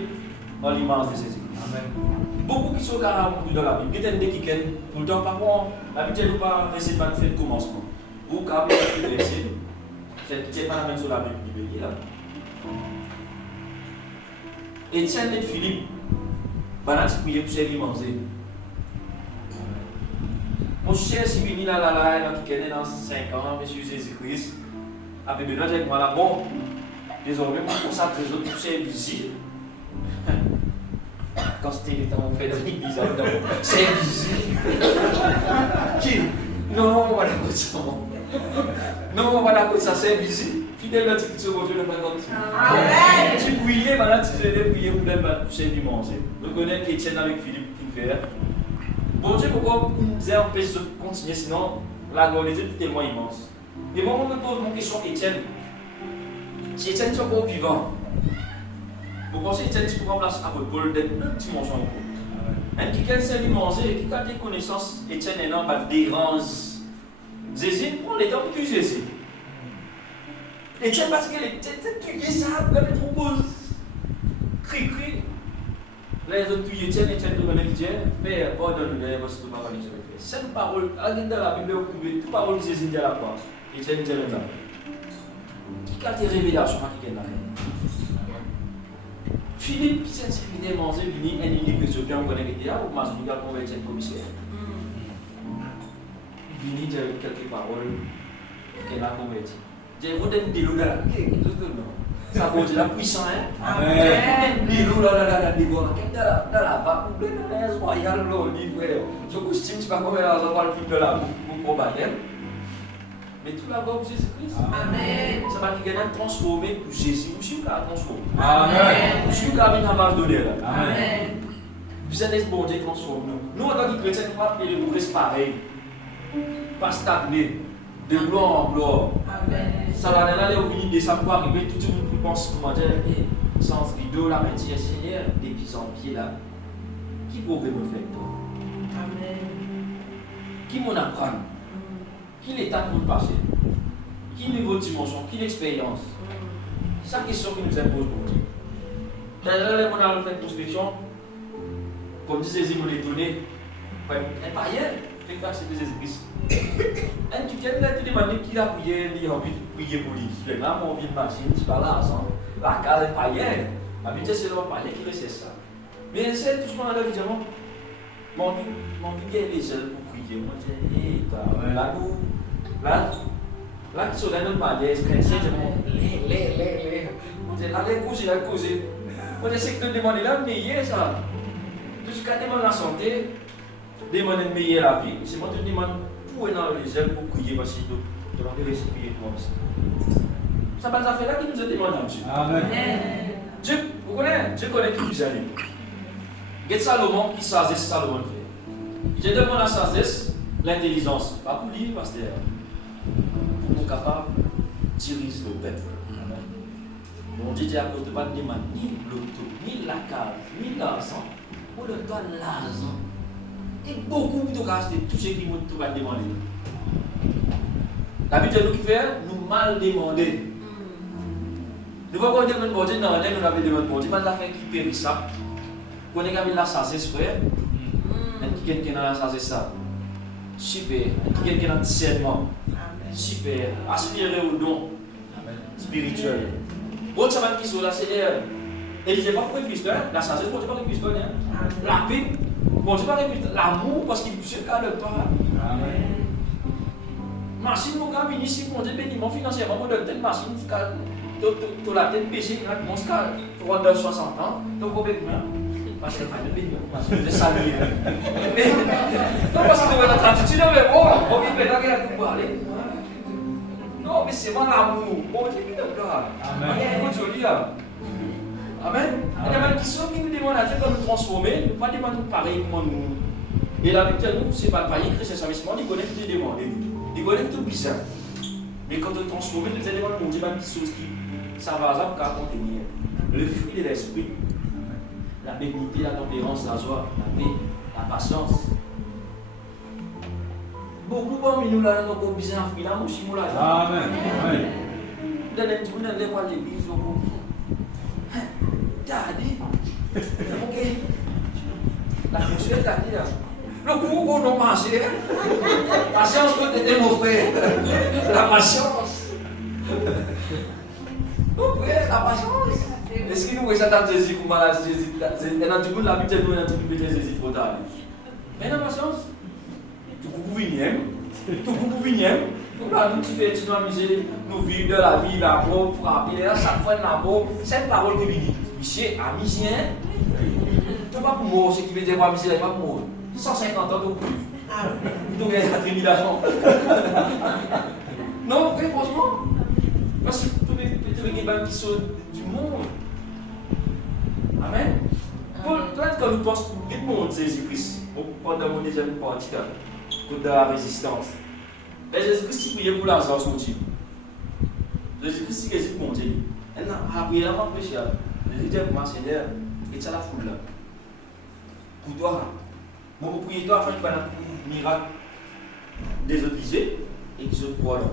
dans l'image de Jésus. Amen. Beaucoup qui sont carrément dans la Bible, il y a des qui viennent tout le temps, par contre, la Bible n'est pas restée par le commencement. Vous, quand vous êtes blessé, c'est pas la même sur la Bible là. Étienne et Philippe, pendant qu'ils priaient pour se manger. Mon cher, si venu là, qui est dans 5 ans, Monsieur Jésus-Christ, après maintenant, j'ai dit, voilà, bon, désormais, pour consacrer les autres pour se visiter. Quand c'était le temps, on fait des trucs bizarres, c'est visite. Qui? Non, on va la côté ça. Non, on va la côté ça, c'est visite. Fidèle à ce que tu reçois le matin. Amen. Tu priais, maintenant tu devais prier pour le coucher du manger. Je connais qu'Étienne avec Philippe qui fait. Bon Dieu, pourquoi nous empêche de continuer, sinon la gloire de Dieu est tellement immense. Et moi, je me pose mon question, Étienne. Si Étienne est encore vivant, vous pensez que tu peux remplacer un peu Paul d'être une petite dimension encore. Un qui sait manger, qui a des connaissances, Étienne est non, pas dérange. Jésus prend les temps que Jésus. Étienne, parce que tu es ça, il propose. Cri. Les autres puis Étienne te connaît qui dit, mais pardonne-le, parce que tu ne m'as pas dit. C'est une parole, allez dans la Bible, vous trouvez toute parole de Jésus dit à la croix. Étienne dit là. Qui a des révélations qui est là? Philippe, qui s'est terminé manger, venu un unique éthiopien, on connaît qui était là, ou Mazouga converti un commissaire. venir dire quelques paroles qu'elle a converti. J'ai vous donne des lots là. Ça va dire la puissance. Amen. Des lots là, des lots là. Dans la vague, les royales, livre. Je costume, je sais pas comment on va le film de là pour baptême. Mais tout là-bas pour Jésus-Christ. Amen. Ça va dire qu'elle transformé pour Jésus. Vous savez qu'elle a transformé. Amen. Vous savez qu'elle a mis en base donné là. Amen. Vous êtes bon Dieu transforme nous. Nous, en tant que chrétiens, nous ne pouvons pas rester pareil. Pas stagner. De gloire en gloire. Amen. Ça va aller au milieu de ça pour arriver. Tout le monde pense comment dire, sans rideau, la main dit Seigneur, des pieds en pied là. Qui pourrait me faire toi? Amen. Qui m'en apprend? Qui l'état pour passer? Qui niveau de dimension? Qui l'expérience? C'est la question qui nous impose pour Dieu. D'ailleurs, on a fait une prospection. Comme disait Jésus, on est donné. Un païen fait face à Jésus-Christ. Un qui vient de demander qui a prié, il a envie de prier pour lui. Je fais là, mon vie de machine, je parle là, la case est païenne. La vie, c'est le païen qui reste ça. Mais c'est tout ce qu'on a dit, mon vie est les seuls pour prier. Moi, je dis, là, qui sont dans notre malaise, chrétien, je dis, allez causer. Moi, je sais que tu demandes là, mais hier, ça. Jusqu'à demander la santé, demander de meilleure la vie, c'est moi qui te demande pour aller dans les ailes pour prier parce que tu vas laisser prier toi aussi. Ça va nous faire là qui nous a demandé à Dieu. Amen. Dieu, vous connaissez, Dieu connaît qui vous allez. Regarde Salomon qui sagesse Salomon fait. Je demande la sagesse, l'intelligence, pas pour lui, pasteur, pour être capable de diriger le peuple. Mon Dieu, à cause de pas de demander ni l'auto, ni la cave, ni l'argent. On leur donne l'argent. Et beaucoup de cas, c'est tout ce qui nous va demander. L'habitude nous qui fait, nous mal demander. Nous voyons qu'on demande pour Dieu, non, nous avons demandé pour Dieu, mais nous avons fait qui périt ça. Qu'on est capable de la sagesse, frère. Et qui est dans la sagesse ça. Super. Et qui est dans le discernement. Super. Aspirer au don spirituel. Bon, ça va être qui sont là, Seigneur. Et il n'est pas pour Christ, la sagesse, bon Dieu pas pour Christ, la paix, bon Dieu pas pour Christ, l'amour, parce qu'il se calme pas. Amen. Machine, mon gars, ici, mon Dieu, béniment financièrement, mon donne telle machine, tu la tête baissée, mon scal, 60 ans, donc au béniment, parce que pas de béniment, parce que je salue. Non, parce que tu vas la tu mais bon, on vient faire la pour parler. Non, mais c'est moi l'amour, bon Dieu, il est là. Amen. Bon joli, Amen. Il y a des gens qui nous demandent à Dieu de nous transformer, nous ne pas demander pareil comme nous. Et la vérité, nous, ce n'est pas le païen chrétien servicement, ils connaissent tout demander. Ils connaissent tout bizarre. Mais quand on transforme, nous demandons à Dieu des choses qui ça va contenir. Le fruit de l'esprit, la bénignité, la tempérance, la joie, la paix, la patience. Beaucoup parmi nous là, nous avons besoin de fruit là, nous sommes là. Amen. Dans les gens, dans les mois de l'église, Tadi, ok. La fonction est tadi là. Le coup qu'on a mangé, patience peut être mon frère. La patience. Mon frère, la patience. Est-ce que nous voyons ça dans Jésus comme malade Jésus? Dans tout le monde l'habitude nous dans tout le monde Jésus trop tard. Mais la patience. Tout pour venir. Tout pour venir. Nous tu fais, tu nous amuser, nous vivre de la vie, la pauvre, frapper, chaque fois la pauvre, c'est une parole qui vient. Monsieur, amusien, tu n'es pas pour moi, ce qui veut dire amusien, pas pour moi. 150 ans de plus. Tu gagnes la tribulation. Non, oui, franchement. Parce que tu veux des qui sont du monde. Amen. Quand nous pensons pour tout le monde, Jésus-Christ, pendant mon deuxième partie, de la résistance. Mais Jésus-Christ priait pour l'argent sorti. Jésus-Christ résiste pour mon Dieu. Elle n'a pas prié, elle n'a pas prêché. Jésus dit pour moi, Seigneur, et ça la foule là. Pour toi, mon prier toi afin que tu fasses un miracle des autres visés et qu'ils se croient là.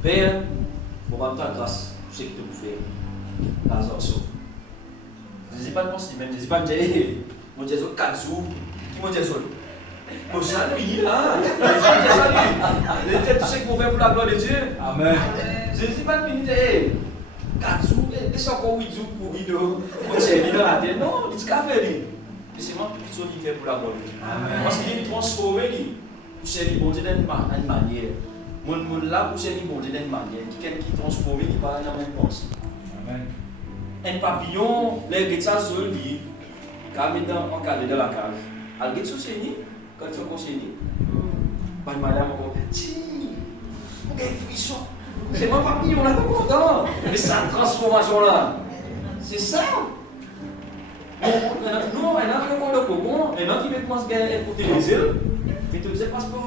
Père, on va ta grâce pour ce que tu peux faire. L'argent sort. Je ne sais pas de penser, même je ne sais pas de dire, mon Dieu, 4 jours, mon Dieu, mon salut là, tout ce qu'on fait pour la gloire de Dieu. Amen. Je ne sais pas de minute, 4 jours, c'est encore 8 jours pour vidéo, pour servir dans la tête. Non, il dit qu'à faire. Mais c'est moi qui fait pour la gloire de Dieu. Parce qu'il est transformé. pousser les bons d'une manière. Mon là pousser les bons d'une manière. Quelqu'un qui transforme, qui parle dans la même pensée. Un papillon, les gars ça se lit, quand il est encadré dans la cage. Alors gars ça quand tu conseilles, pas madame encore. Ti, on a un frisson. C'est mon papillon là, pas content. Mais ça transformation là, c'est ça. Non, elle a un peu de cocon, elle a qui met commence à écouter les ailes, et tu sais passeport,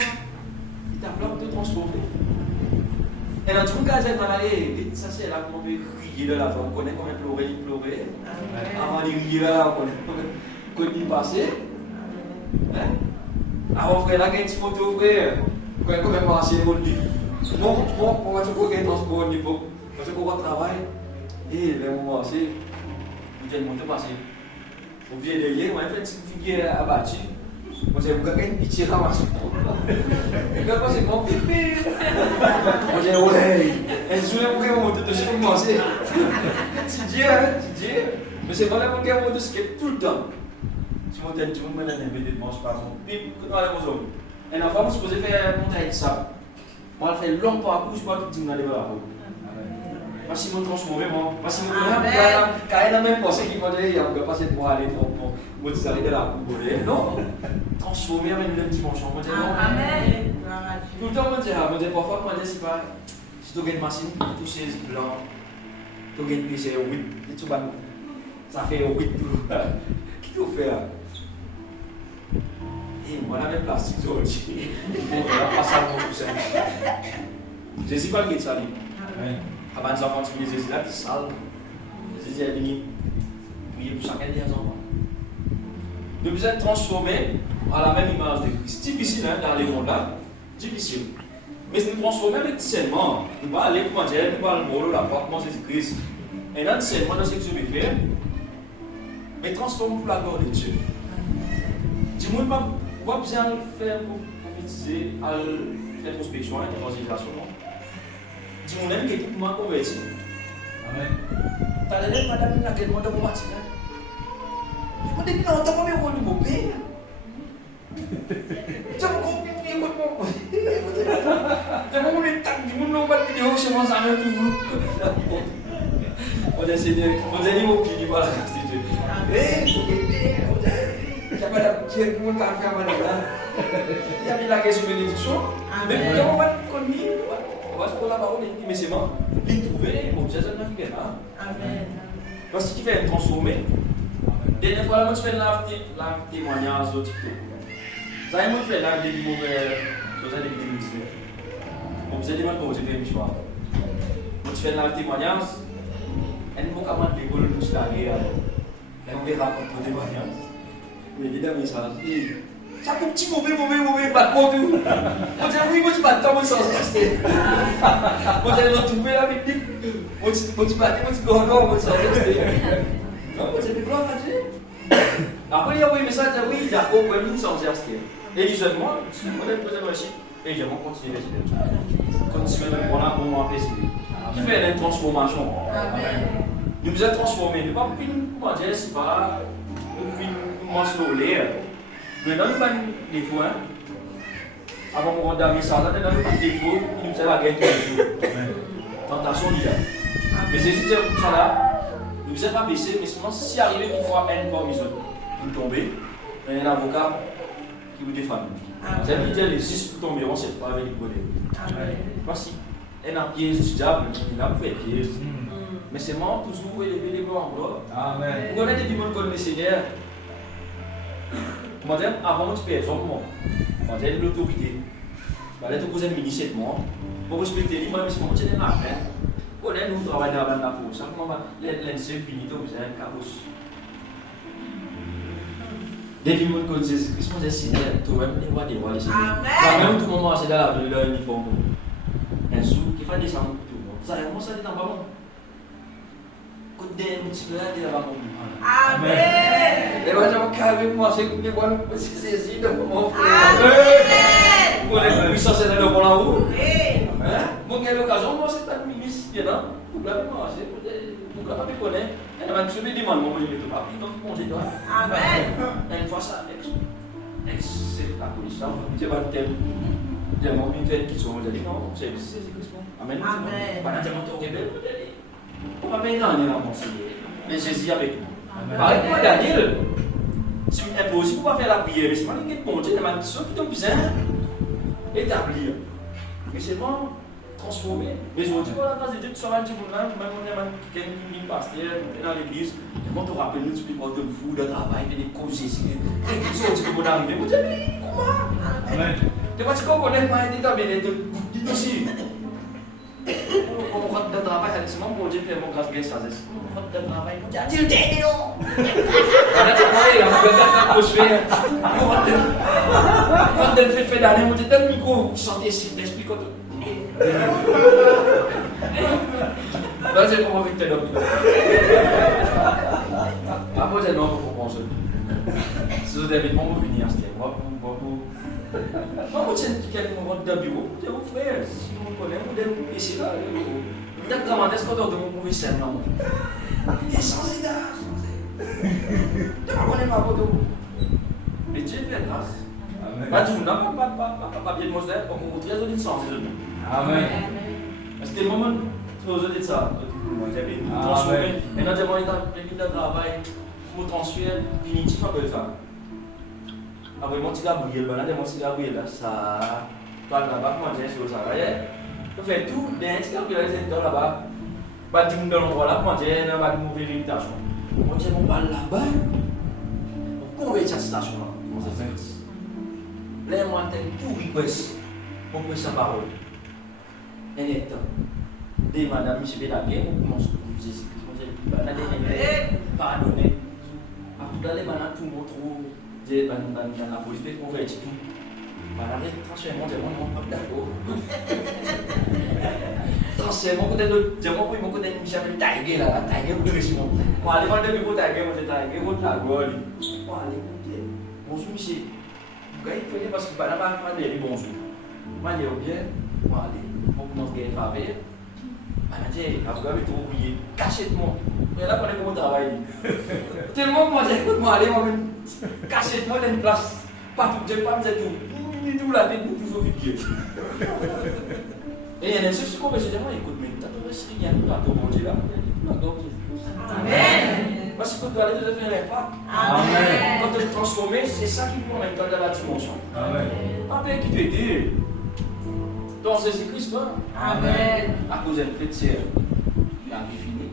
il t'a plein de transformer. Elle a tout le cas, elle m'a dit, ça c'est là qu'on peut crier de la voix, on connaît comment pleurer. Avant de crier là, on connaît comment il passait. Avant frère, là, il y a une petite photo, frère, quand il a marché le lit. Non, on va te trouver un transport au niveau, parce qu'on va travailler, et le moment c'est, vous allez monter passer. Au pied de l'île, on a fait une petite figure abattue. Moi, j'ai une petite ramasse. Et puis après, c'est mon pipi. Moi, j'ai ouais. Et je voulais pour qu'on monte de ce qu'on pensait. Tu dis. Mais c'est vraiment qu'on monte de skate tout le temps. Si on t'aime, tu me mets dans les médias de manche par exemple. Puis, quand on a les hommes. Et la femme, je posais faire monter ça. Moi, elle fait long parcours, je vois tout le monde dans la route. Parce que je me transforme, parce que quand elle a même pensé qu'il m'a dit, il ne va pas passer pour aller pour s'arrêter là. Non, transformer avec une dimension. Amen. Tout le temps, je dis parfois, c'est pas. Si tu as une machine, tu sais, blanc, tu as une PC 8, ça fait 8 qui te fait là. Et moi, la même plastique, je dis, on va passer à mon cousin. Je ne sais pas le que ça dit. Avant les enfants, tu me disais, c'est là qui sale. Je disais, venez prier pour chacun des enfants. Nous devons être transformés à la même image de Christ. C'est difficile dans les mondes là, difficile. Mais nous transformer avec discernement. Nous ne pouvons pas aller pour manger, nous ne pouvons pas aller la porte, manger Jésus-Christ. Et dans le discernement, dans ce que je vais faire, mais transformer pour la gloire de Dieu. Dis-moi, pas besoin de faire pour utiliser, à faire prospection, à l'évangélisation. Dis-moi même que tout le monde converti. Amen. T'as l'air madame qui a demandé mon matin. Je me dis non, t'as pas mis mon père. Tu as compris comment. Tu as compris du monde non pas de vidéo chez moi ça même tout. On a Seigneur, on a dit mon pied voilà c'est Dieu. J'ai pas d'habitude pour le faire madame. Il y a mis la question de bénédiction. Mais on va connaître. On va se prendre la parole et mais c'est moi. Il trouver, bon, c'est ça qui est là. Amen. Parce qu'il fait transformer. Dernière fois, je fais la témoignage au TikTok. Ça y est, je fais la des mauvais choses à l'église. Bon, vous allez demander comment j'ai fait une choix. Je fais la témoignage. Et nous avons commencé à l'école de la guerre. Et on verra contre le témoignage. Mais il y a des messages. Ça fait un petit mauvais, pas de tout. On dit oui, moi tu bats tant, moi sans rester. On dit retrouver la Bible. Moi tu bats, moi tu go non, moi sans rester. Non, moi j'ai gloire à Dieu. Après il y a un message, oui, Jacob, nous sans rester. Et il dit moi, on est posé dans et je vais continuer. Continuer de prendre un moment plaisir. Qui fait une transformation. Nous nous sommes transformés. Nous ne pouvons pas dire, c'est pas. Nous pouvons manger l'air. Mais dans le pas des fois, avant mon rendez-vous, ça, dans le pas des fois, nous sommes à la guerre tous les jours. Tentation déjà. Mais c'est juste ça là, nous ne sommes pas baissés, mais seulement si arrivé une fois un parmi eux, vous tombez, il y a un avocat qui vous défend. Vous avez dit les 6 pour tomber, on ne sait pas avec le bonheur. Voici, un piège du diable, il a fait piège. Mais c'est moi toujours élever les gloires en gloire. Amen. Vous connaissez des gens qui connaissent le Seigneur. Comment dire, avant notre personne, comment dire, l'autorité. Je vais te poser un ministère de moi. Pour respecter les moi, mais c'est moi qui ai un affaire. Vous connaissez, nous travaillons dans la peau. Simplement, l'insecte finit, vous avez un carrosse. Dès que vous connaissez Jésus-Christ, vous êtes Seigneur, toi-même, les rois des rois, les Seigneurs. Toi-même, tout le monde, c'est dans la vie, leur uniforme. Un sou qui va descendre pour tout le monde. Ça, moi, ça dit dans le ballon. Côté des multipliés, il va Amen. Et moi, je carrément, c'est que les c'est saisi de mon frère. Amen. Pour les puissances de mon amour. Bon, il y a l'occasion, moi, c'est pas de ministre, non? Pour la manger, pour la pas connaître. Elle va me soulever des mains, moi, je ne vais pas donc manger toi. Amen. Une fois ça avec. c'est la police. C'est pas tel. J'ai envie de faire qui sont dit non, c'est Jésus-Christ. Amen. Pendant que mon tour est belle, on va bien gagner la conseiller. Mais Jésus avec nous. Pareil pour Daniel. C'est impossible de faire la prière, mais c'est pas une bon Dieu, mais ceux qui ont besoin d'établir. Mais c'est bon. Transformer. Mais aujourd'hui, on a passé du temps à dire, même on est un pasteur dans l'église, quand on rappelle nous depuis votre fou, de travail, de causes, ils sont dit que vous arrivez, vous dites, mais comment? Amen. C'est parce qu'on connaît pas déterminé, dites aussi. On rentre dans le travail, c'est mon pour Dieu faire mon grâce, ça c'est. On rentre dans le travail, on dit, ah, tu le dis, non? On a dit, on va l'atmosphère. On rentre dans le fait d'année, on dit, dans le micro, chantez, l'esprit comme là, c'est pour éviter l'hôpital. Après, c'est non pour penser. Si vous avez bon, vous finir, c'est moi. Moi, c'est quelqu'un qui va dans le bureau. C'est mon frère. Si vous me connaissez, vous devez vous laisser là. Vous êtes commandé ce qu'on doit de mon professeur. Il est sans idée. Tu ne connais pas votre. Mais Dieu fait grâce. Pas du tout, non, pas bien de monster, on vous très joli sens. Amen. C'était le moment où vous avez dit ça. J'avais transformé. Et dans le moment où de travail, vous transférez définitif après ça. Après, mon petit gars brûlé, mon petit gars brûlé là, ça. Toi là-bas, comment dire sur ça? Vous faites tout, des petits gars brûlés, c'est là-bas. Pas du tout dans l'endroit là, comment dire, pas de mauvaise réputation. On dit, on parle là-bas. Comment on va cette station là? Les moyens tout request pour que sa parole. Un état. Des madame, M. Bélaguer, on commence à Jésus-Christ. Pardonnez. Après, les madame, tout le monde trouve des dans la police, on va être tout. Madame, transfert-moi, dis-moi, pas d'accord. Transfert-moi, peut-être, dis-moi, pour mon côté, Michel, taguer là, taguer, vous devez se monter. Moi, allez, moi, je vais taguer, moi, je taguer, vous taguer. Moi, allez, écoutez. Bonjour, monsieur. Parce que pas de bonjour. Moi, je dis bien, moi, allez, on commence à faire faveur. Je dis, vous avez tout oublié, cachez-moi. Et là, on est comment travailler. Tellement, moi, j'écoute, moi, allez, cachez-moi dans une place. Pas tout, je ne sais pas, c'est tout. Tout la tête, tout oublié. Et il y a un seul qu'on veut se dire, écoute, mais tu as trouvé ce qu'il y a tout à ton bon Dieu là. Amen. Parce que tu dois aller te faire pas. Amen. Quand tu es transformé, c'est ça qui prend maintenant dans la dimension. Amen. Après qui te dit, dans Jésus-Christ, amen. À cause de la fête, la vie finie.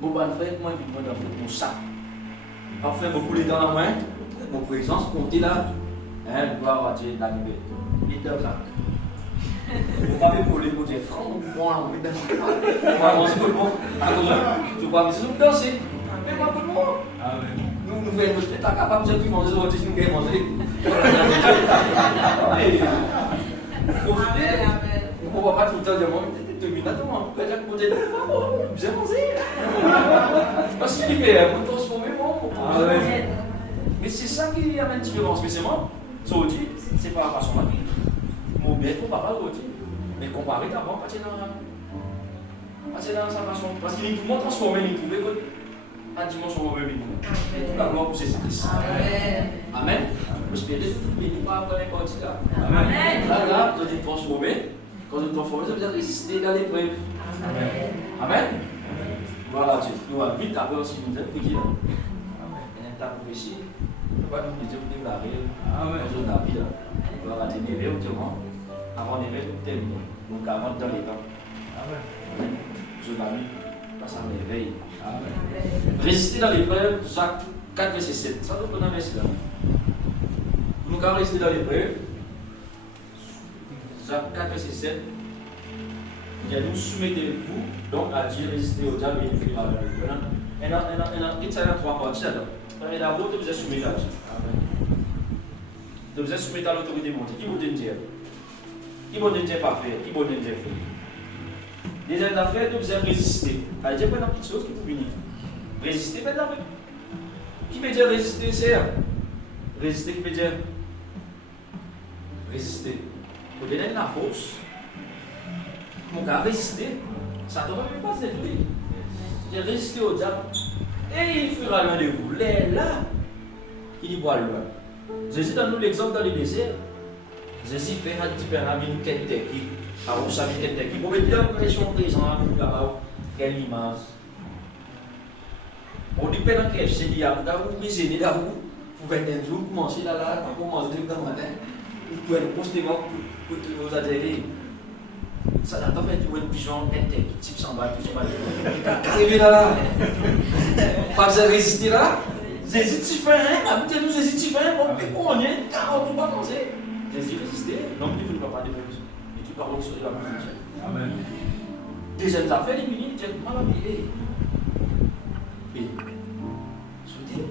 Bon, ben, frère, moi, je vais dans mon sac. Parfait, vous voulez dans la main, mon présence, comptez là. Gloire à Dieu, la liberté. Il est là. Vous m'avez volé pour dire franc, moi, on va danser tout le monde. Tu vois, mais c'est nous danser. Mais moi, tout le monde. Nous faisons nos spectacles capables de dire manger, on dit nous gagnons manger. Profitez. On ne va pas tout le temps dire, tu es attends, on va dire que vous avez mangé. Parce qu'il est fait, on transforme mon. Mais c'est ça qui amène une différence. Mais c'est moi, ça dit, c'est par rapport à son mari. Mon bien pour papa aussi. Mais comparé d'abord, pas dans sa façon. Parce qu'il est tout le monde transformé, il trouve que la dimension de l'homme. Et tout la gloire pour Jésus-Christ. Amen. Amen. Prospérer, il n'est pas après n'importe qui là. Amen. Là, vous êtes transformé. Quand vous êtes transformé, vous avez résister dans l'épreuve. Amen. Amen. Voilà, Dieu. Nous allons vite après aussi nous prier. Amen. Et ta prophétie, ne pas nous dire que vous avez Amen. Dans la vie. Gloire à Dieu. Avant d'élever tout terminé. Donc avant dans les temps. Amen. Je l'ai mis, passe à l'éveil. Amen. Résister dans l'épreuve, Jacques 4, verset 7. Ça nous prend un verset là. Nous allons résister dans l'épreuve. Jacques 4, verset 7. Nous soumettez-vous donc à Dieu, résistez au diable et il fuira de l'épreuve. Et il y a trois parties là. Et d'abord, vous êtes soumis à Dieu. Vous êtes soumis à l'autorité mondiale. Qui vous dit Dieu? Qui vous dit Dieu pas faire? Qui vous dit Dieu faire? Les affaires, vous avez résister. Il y a pas une petite chose qui peut venir. Résister, pas d'abord. Qui veut dire résister, c'est résister, qui veut dire résister. Vous donnez la force. Mon gars, résister, ça ne devrait même pas être lui. J'ai résisté au diable. Et il fera loin de vous. Les là, qui dit voilà. Jésus donne nous l'exemple dans le désert. Jésus fait un petit peu de Kentucky. Alors, vous savez Kentucky. Vous mettez l'impression présent là-bas. Quelle image. On dit pas dans KFC, il y a vous briser là vous pouvez un jour commencer là, pour commencer dès le matin. Vous pouvez le poster pour vous adhérer. Ça n'a pas fait du pigeon Kentucky, type 100 balles, tout ça. Arrivé là. Pas besoin de résister là. Jésus, tu fais un, habitez-nous, Jésus, tu fais un, on est, car on ne peut pas manger. Jésus résistait, l'homme ne veut pas de plus. Et tu parles sur la position. Amen. Deuxième affaire, il dit, tu es mal habillé. Et, soudain,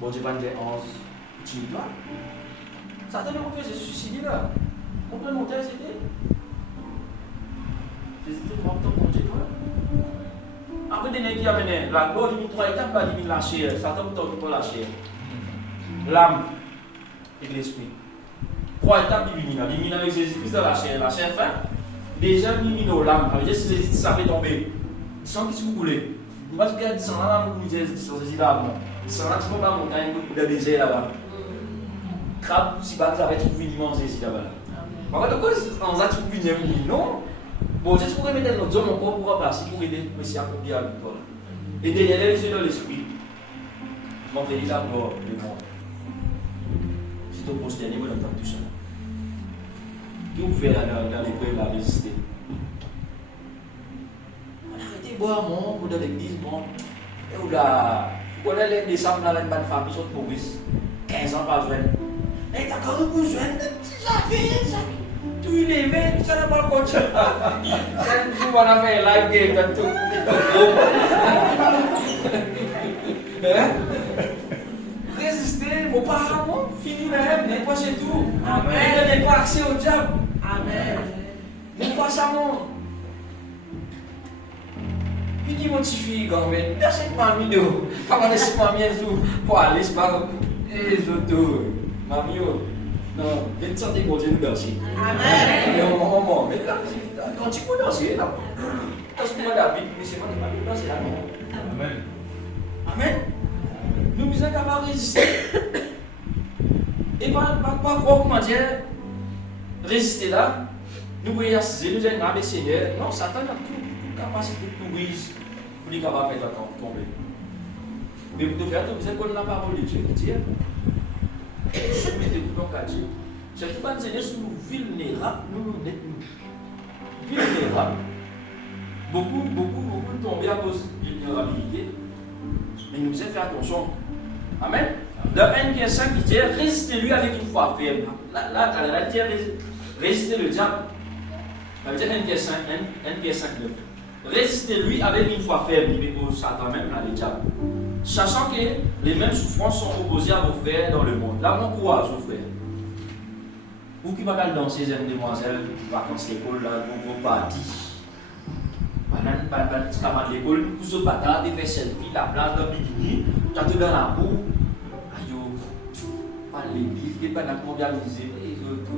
bon, tu vas dire, tu n'y vas. Satan n'a fait se suicider là. On peut monter, c'était. Jésus, tu vas te monter, toi. Après, des nègres qui amènent la gloire, il y a 3 étapes, il y a la chair. Satan ne peut pas la chair. L'âme et l'esprit. 3 étapes divines. Divine avec Jésus-Christ dans la chair. La chair fin. Déjà, divine au l'âme. Ça veut dire que si Jésus ça fait tomber. Il sent qu'il se coule. Il va se dire, il sent là, il dit, Jésus là. Il sent là, il va monter dans le désert là-bas. Crabe, si vous avez trouvé l'immense Jésus là-bas. Par contre, on a trouvé une non. Bon, Jésus pourrait mettre notre homme encore pour remplacer, pour aider le Messie à accomplir la victoire. Et derrière les yeux dans l'esprit, montrer la gloire du monde. Si tu postes, vous n'entendez tout ça. Qui vous fait dans l'épreuve à résister? Arrêtez de boire, mon, vous dans l'église, bon. Et vous là, vous connaissez les décembre dans la bonne famille, ils sont touristes. 15 ans par jour. Et t'as quand même besoin de ça fait ça. Tu levé, ça n'a pas le compte. C'est on a fait un live game dans tout. Résister, mon parent, fini même, n'est pas chez tout. Amen. N'est pas accès au diable. Amen. N'est pas ça, mon. Puis dis mon petit fille, quand même, merci pour ma vidéo. Pas mal de mamie pour aller, c'est pas. Et les autres, mamie, non, mais tu sens que Dieu nous danser. Amen. Mais on moment, mais là, quand tu peux danser, là, parce que moi, la Bible, mais c'est moi qui m'a danser là. Amen. Amen. Nous sommes capables de résister. Et pas comment dire, résister là, nous voyons assiser, nous avons un Seigneur. Non, Satan a toute capacité de nous briser pour lui capable de faire tomber. Mais pour te faire tomber, c'est qu'on a la parole de Dieu qui dit. Soumettez-vous donc à Dieu. C'est tout le Seigneur sont vulnérables, nous êtes vulnérables. Beaucoup tombent à cause de vulnérabilité. Mais nous devons faire attention. Amen. Dans 1 5, il dit résistez-lui avec une foi ferme. Là, il dit résistez le diable. Ça veut dire 1 5, 9. Résistez-lui avec une foi ferme. Il veut que Satan même là, le diable. Sachant que les mêmes souffrances sont opposées à vos frères dans le monde. Là, mon courage, vos frères. Vous qui m'appellent danser, jeunes demoiselles, vacances l'école, là, vos parties. Pas de camarades de l'école, vous autres bâtards, des faits selfie, la place, dans le bikini, tu as tout dans la boue. Aïe, pas l'église, qui n'est pas mondialisée, les autres.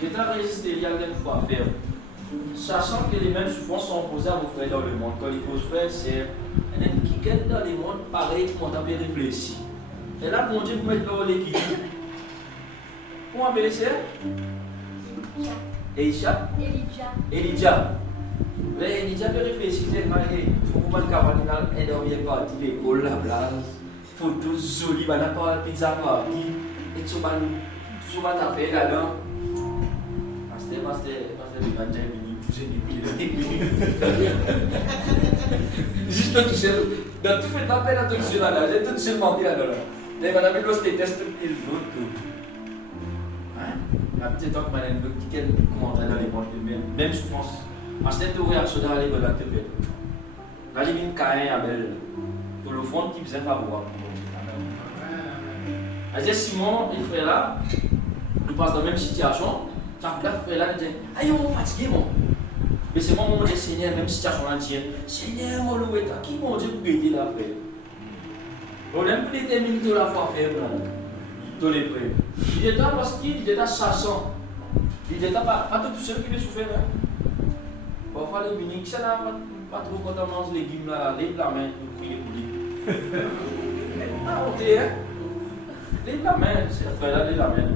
J'ai très résisté, il y a une fois à faire. Sachant que les mêmes souffrances sont opposées à vos frères dans le monde. Quand les causes frères, c'est un qui est dans les mondes pareil qu'on a bien réfléchi. Et là, mon Dieu, vous mettez dans l'équilibre. Comment appeler ça? Elijah. Mais Elijah peut réfléchir, il faut que vous campagne dans une dernière partie de l'école, la place, photos jolies, on n'a pas de pizza party, et tout le monde a fait là-dedans. Pasteur, juste tout seul, dans tout fait appel à tout seul là, j'ai tout seul menti là-dedans. Les madame et les tests et les autres. La petite talk madame quel commentaire dans les mondes de même souffrance. Parce que tu réaction dans les bonnes activités. Là j'ai mis Caïn et Abel. Pour le fond qui faisait favorable. Amen. Simon et frère là, nous passons dans la même situation. Quand le frère là dit, aïe on est fatigué mon. Mais c'est moi mon Dieu Seigneur, même situation là tienne. Seigneur mon loué, qui mon Dieu pour aider la frère. On aime plus déterminer de la foi faible. Tous les prêts. Il était parce qu'il était chassant. Il était pas tout seul qui veut souffrir. Parfois les miniques, ça n'a pas trop quand on mange les légumes là, les la main pour prier pour lui. Ah, ok, hein? Les la main, c'est le frère là, les la main.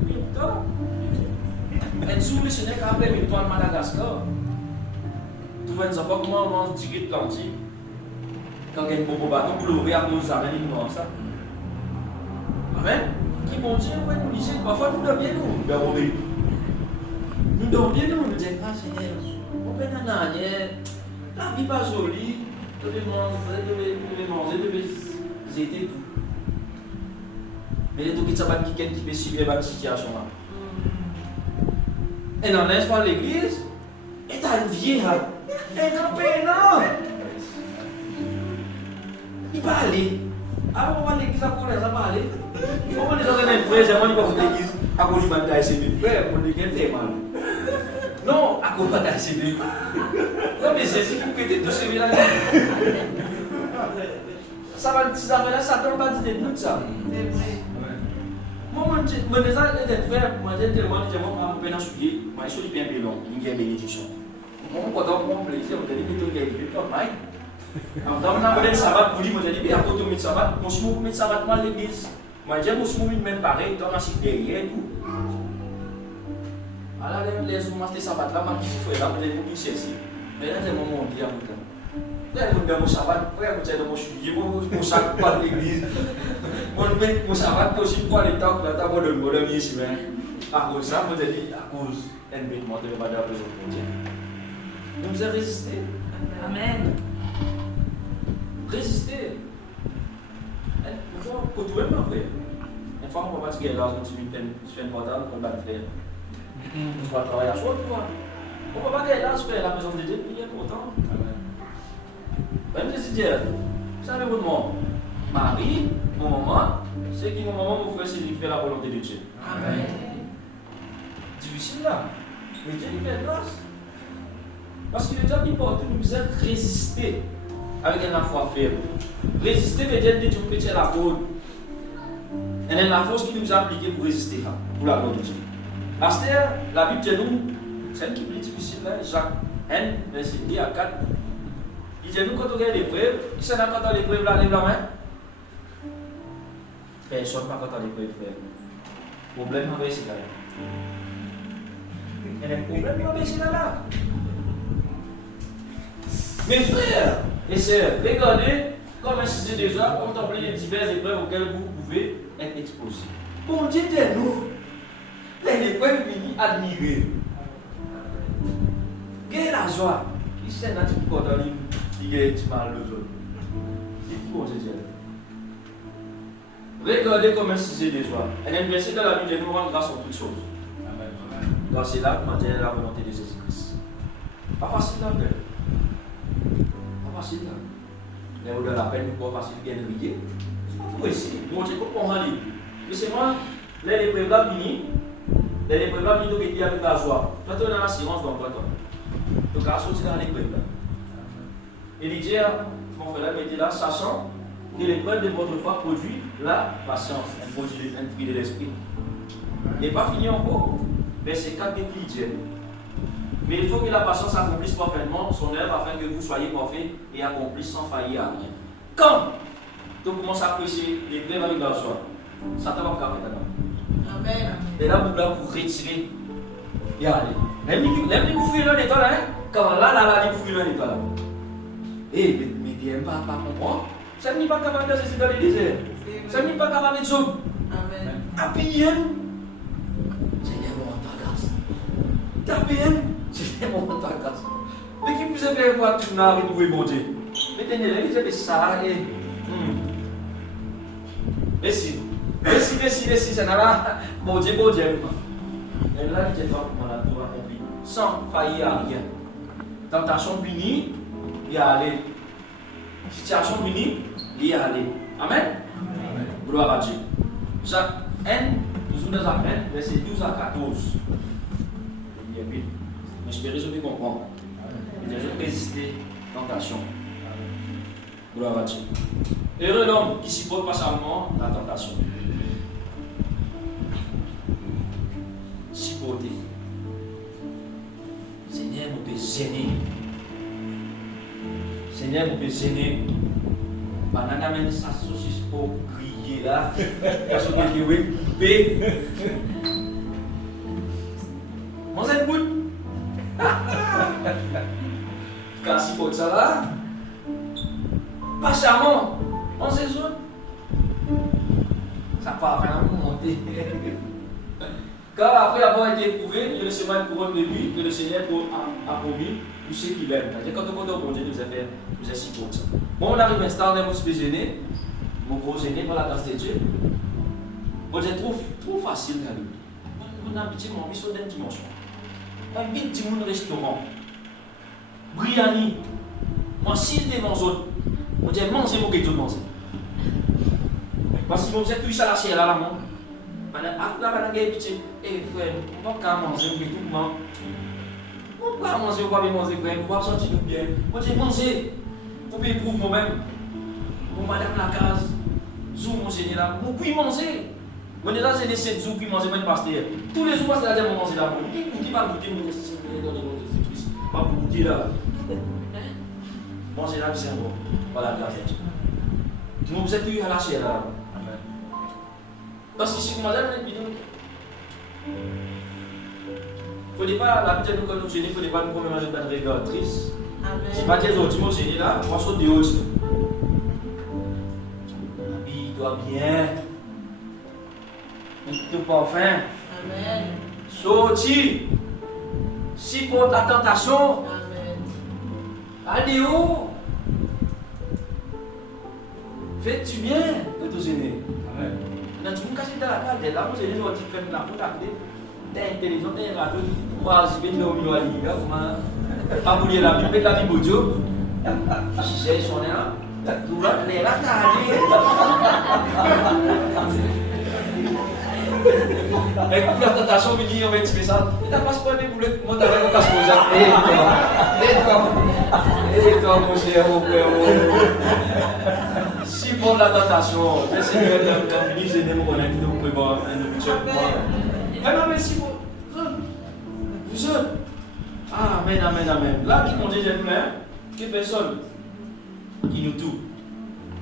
Et sous le Sénégal, après, il prend Madagascar. Tu vois, nous avons comment on mange du Atlantique. Quand il y a un beau bateau pour l'ouvrir à cause de ça, ça. Amen. Qui bon Dieu, ouais, nous disons, parfois nous dormons bien, nous. Nous dormons bien, nous disons, ah Seigneur, on peut en arrière, la vie pas jolie, de manger, de zéter tout. Mais les deux qui savent qui peut subir la situation là. Et non, n'est-ce pas l'église? Et t'as une vieille là. Et non. Il va aller. Alors on va à l'église à cause de ça, va aller. On va les organiser frères, j'aimerais pas pour l'église. À cause du bataille, c'est mes frères, pour les gens fait mal. Non, à cause du bataille, c'est mes. Non, mais c'est si vous pétez tout ce village. Ça va, si ça va là, ça tombe pas de nous, ça. C'est vrai. Moi, je me disais, les frères, moi, j'ai tellement dit, moi, je vais souiller, moi, je suis bien bélon, une guerre bénédiction. Moi, quand on prend plaisir, on te dit, mais tu es bien comme moi. Alors, on a le sabbat pour lui, on te dit, mais à côté de le sabbat, on se met le sabbat dans l'église. Moi, j'ai mon même pareil, dans la cité derrière et tout. Alors, les hommes, les sabbats là, moi, qui se fait là, vous avez beaucoup ceci. Mais là, c'est le moment où on dit à vous. Là, vous avez mon sabbat, vous avez mon soulier, mon sac pas de l'église. Mon sabbat, aussi pour aller temps, là, t'as de bonhomme ici, mais à cause de ça, vous avez dit, à cause d'un vêtement de l'Évada de Dieu. Nous devons résister. Amen. Résister. Pour tout le monde, frère. Une fois qu'on va pas se guérir là, on continue de faire une portable, on va le faire. On va travailler à soi, tu vois. On va pas guérir là, se faire la présence de Dieu, il est content. Même si Dieu, vous savez votre nom. Marie, mon maman, c'est qui mon maman, mon frère, c'est lui qui fait la volonté de Dieu. Amen. Difficile là. Mais Dieu lui fait grâce. Parce que le diable, il porte une misère résister avec une foi faible. Résister veut dire que tu peux la faute. Et la force qui nous a appliquée pour résister là, pour la gloire de Dieu. Astère, la Bible dit nous, c'est qui est plus difficile là, Jacques 1, verset 2 à 4. Il dit nous quand on regarde l'épreuve, qui s'en a quand on l'épreuve là, lève la main. Personne ne va quand on l'épreuve, frère. Problème avec c'est là. Il y a un problème avec c'est là. Mes frères et sœurs, regardez comme ainsi déjà, contempler les diverses épreuves auxquelles vous pouvez être exposés. Bon Dieu de nous, les épreuves finissent admirer. Quelle la joie, qui s'est dans tout corps dans l'île, qui est mal le zone. Dites bon Dieu. Regardez comme ainsi c'est déjà. Et un verset dans la Bible nous rend grâce en toutes choses. Car c'est là que matin la volonté de Jésus-Christ. Pas facile à faire. Facile là. Mais au-delà de la peine, nous pas facile bien briller. Pour essayer. Bon Dieu, comment on va dire? Mais c'est moi, les épreuves là finis. Les épreuves là finis, tu avec la joie. Toi, tu es dans l'assurance dans toi. Tu as sorti dans l'épreuve là. Et il dit, mon frère, mettez là, sachant que l'épreuve de votre foi produit la patience, un fruit de l'esprit. Et pas fini encore. Verset 4 de Dieu. Mais il faut que la patience accomplisse parfaitement son œuvre afin que vous soyez parfaits et accomplissent sans faillir à rien. Quand tu commences à apprécier les preuves avec la joie, ça ne va pas faire maintenant. Amen. Et là, vous retirez et allez. Même si vous fouillez dans l'étoile, hein, quand là, vous fouillez dans l'étoile. Eh, mais bien, pas comprendre. Ça n'est pas capable de rester dans le désert. Ça n'est pas capable de sauver. Amen. Appuyez. Seigneur, mon ta grâce. T'appuyez. C'est mon temps de grâce. Mais qui vous avez voir tout le monde retrouver bon Dieu? Mais tenez, vous avez ça et. Merci, ça n'a pas. Bon Dieu. Et là, il dit pas comment la tour accomplie. Sans faillir à rien. Tentation finie, il y a aller. Situation finie, il y a aller. Amen? Amen. Gloire à Dieu. Jacques 1, nous dans Jacques 1, verset 12 à 14. J'espère que vous comprendre. Et déjà résister à la tentation. Gloire à Dieu. Heureux l'homme qui supporte patiemment la tentation. Supporter. Seigneur, nous peut gêner. Seigneur, nous peut gêner. banane amène sa saucisse pour griller là. Parce qu'on dit oui, coupé. Mangez une bout. Quand si pour ça là, pas charmant. Mangez zone. Ça part vraiment monter. Car après avoir été éprouvé, il recevra une couronne de vie que le Seigneur a promis pour ceux qui l'aiment. Quand on compte au bon Dieu, nous a si pour ça. Bon, on arrive à l'instant, on est mon petit gêné, mon gros gêné par la grâce de Dieu. Bon, c'est trop facile quand même. On a un petit moment, ils sont d'une dimension. Un petit restaurant. Briani. Moi, s'il est dans une zone, on dit manger pour que tout manger. Parce que vous êtes tous à la chair là, là, après, on a petit, frère, on va pas manger, on va tout manger. On va manger, on va bien manger, frère, on va sentir nous bien. On dit manger, pour que prouve moi-même. Mon madame la case, zou mon Seigneur là, vous pouvez manger. On est là, c'est des 7 jours qui mangent même pasteur. Tous les jours, pasteur a dit manger là. Qui va goûter mon Seigneur dans le nom de Jésus-Christ. Pas pour goûter là. Manger là, c'est bon. Voilà la grâce de Dieu. Nous vous êtes tous à la chair là. Parce que si vous madame, il ne faut pas, la petite nous, quand nous gênons, il ne faut pas nous prendre un regard triste. Si pas des autres, moi gêné là, on va sauter de haut. Habille-toi bien. Mets-toi parfum. Amen. Sorti. Si pour la tentation. Amen. Allez où? Fais-tu bien que tu gêné. Amen. Dans tout le cas, c'est dans la carte, là, vous allez voir, tu fais la route à côté, tu es intelligent, tu es radio, tu vas arriver dans le milieu à l'hiver, pas bouiller la Bible, la Bible audio, j'ai son là, tu vas les là, tu as dit. Et puis la tentation, il dit, on va expliquer ça, tu n'as pas ce problème, vous voulez monter avec mon casque aux gens. Et toi, mon cher, mon frère, si pour la tentation, le Seigneur a fini, je n'aime pas que vous pouvez voir un objet pour moi. Mais si vous êtes. Amen, amen, amen. Là, qui m'ont dit, que personne qui nous tue.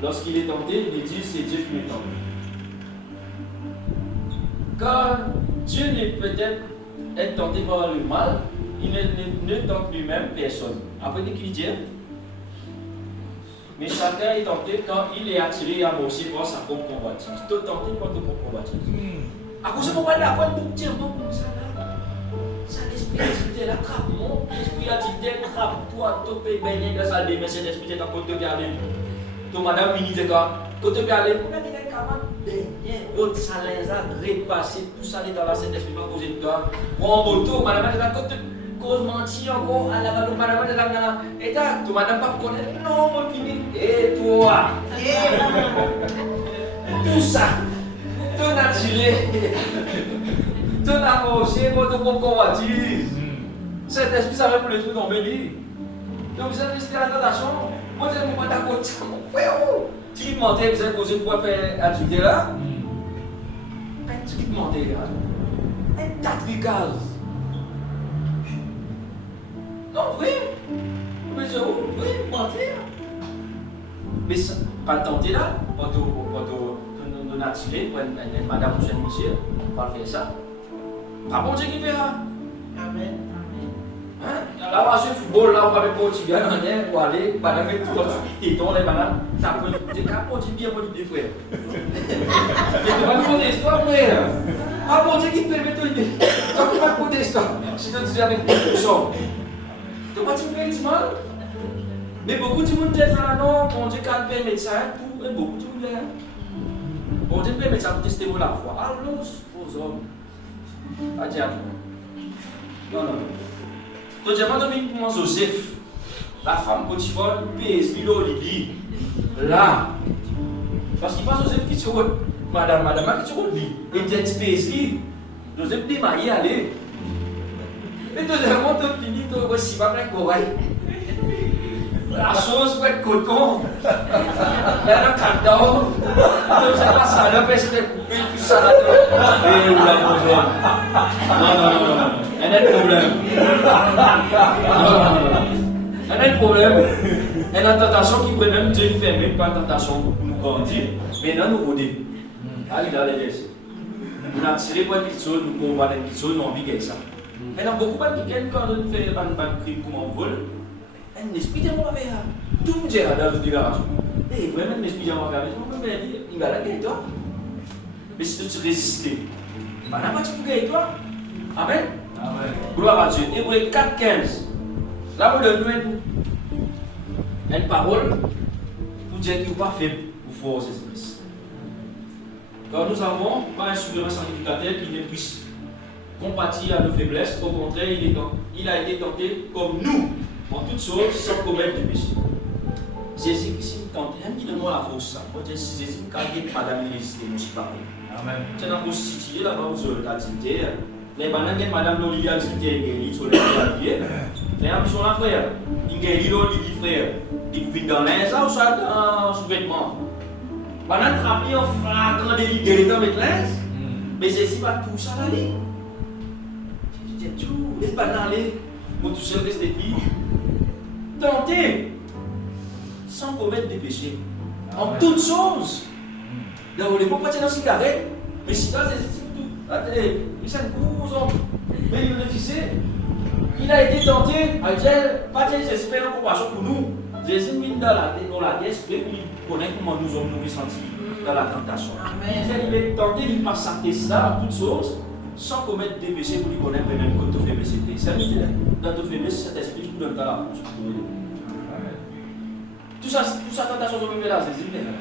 Lorsqu'il est tenté, il dit, c'est Dieu qui nous tente. Car Dieu n'est peut-être être tenté par le mal, il ne tente lui-même personne. Après, qu'il dit, mais chacun est tenté quand il est attiré et amorcé par sa propre convoitise. Tu es tenté par ta propre convoitise. À cause de mon père, la bonne pour dire, bon, ça là, ça l'esprit a dit, attrape moi, l'esprit a dit, attrape-toi, tu peux baigner dans sa démence, l'esprit est en côté de garder. Tu madame ministre, quand tu peux aller, on a dit, baigner, l'autre ça les a repassé, tout ça dans la Saint-Esprit, pas causer de toi. Prends un moto, madame, elle a côté. Cause mentir encore à la madame, madame, et tu madame pas connaître, non, mon fini, et toi, tout ça, ton attiré, ton amorcé, votre convoitise, cet esprit, ça va pour les trucs en béni. Donc vous êtes resté à la tentation, moi je ne suis pas d'accord, mon frère, tu mentais, vous avez causé pour faire activité là, tu mentais là, un tas de gaz. Non, oui. Mais je oui, mentir. Mais pas le tenter là, quand on a tiré, madame Michel, on va faire ça. Pas bon Dieu qui fait ça. Amen. Là, on va jouer au football, là, on va aller pour le Tigre, on va aller, madame, et ton, les madames, t'as pris des cas, on dit bien, on dit des frères. Mais tu vas me conter l'histoire, frère. Ah, bon Dieu qui te permet de l'idée. Quand tu vas me conter l'histoire, si tu dis avec tout ça. Tu ne vas pas te mal. Mais beaucoup de monde disent ah non, mon Dieu quand il permet ça, tout, et beaucoup de monde disent bon Dieu permet ça pour tester la foi. Allons aux hommes. À diable. Non, non. Donc j'ai pas donné pour moi Joseph, la femme Potiphar, pèse, l'eau, Lili. Là. Parce qu'il passe Joseph qui se roule. Madame, qui se roule, lui. Et il dit pèse, Joseph dit marié, allez. Mais deuxièmement, tu finis, tu vois si pas le corail. La chose pour être coton. Il y a un cadeau. Tu sais pas ça, le pêche était coupé, tout ça là. Et où la problème? Non. Il y a un problème. Il y a un problème. Et la tentation qui peut même Dieu fermer, pas une tentation pour nous grandir, mais non nous rôder. Ah, il a les laissés. On a tiré pour une petite chose, nous pouvons voir une petite chose, nous avons envie de ça. Maintenant, beaucoup de gens, quand on fait un crime comme un vol, un esprit de moi avec tout le monde dans une déclaration. Et vraiment, un esprit de moi avec je peux dire, il va la gagner toi. Mais si tu résistes, il va la gagner toi. Amen. Amen. Gloire à Dieu. Hébreux 4:15. Là, vous donnez une parole pour dire qu'il n'est pas faible pour force Jésus-Christ. Car nous avons pas un souverain sanctificateur qui n'est plus compatir à nos faiblesses, au contraire, il a été tenté comme nous, en toutes choses, sans commettre de péché. Jésus-Christ nous tente, même qui donne-moi la force. Moi, je dis, si Jésus quand il madame résisté, moi, je suis pareil. Amen. C'est dans la prostituée, là-bas, vous avez la dignité. Les bananes, madame l'Olivia dit qu'il est sur les pieds. Les amis sont là, frère. Il est dit, frère. Il vit dans l'insa ou soit dans sous-vêtement. Banane frappé en flagrant délit, il est dans le classe. Mais Jésus va tout ça là. Je dis, tout, laisse pas aller. Pour tout seul rester qui tenter sans commettre des péchés. En toutes choses. Là, on ne peut pas tirer dans la cigarette. Mais si là, c'est tout. Attendez, il s'en court, mais il est fixé. Il a été tenté à dire, pas de Jésus en compassion pour nous. Jésus vient dans la tête, il connaît comment nous sommes nous ressentis dans la tentation. Il est tenté, il passe à ça en toutes choses, sans commettre des péchés pour lui connaître même quand tu fais péché. C'est un idée. Dans ton faiblesse, cet esprit qui donne ta la force. Tout ça, tentation de me là, Jésus est là.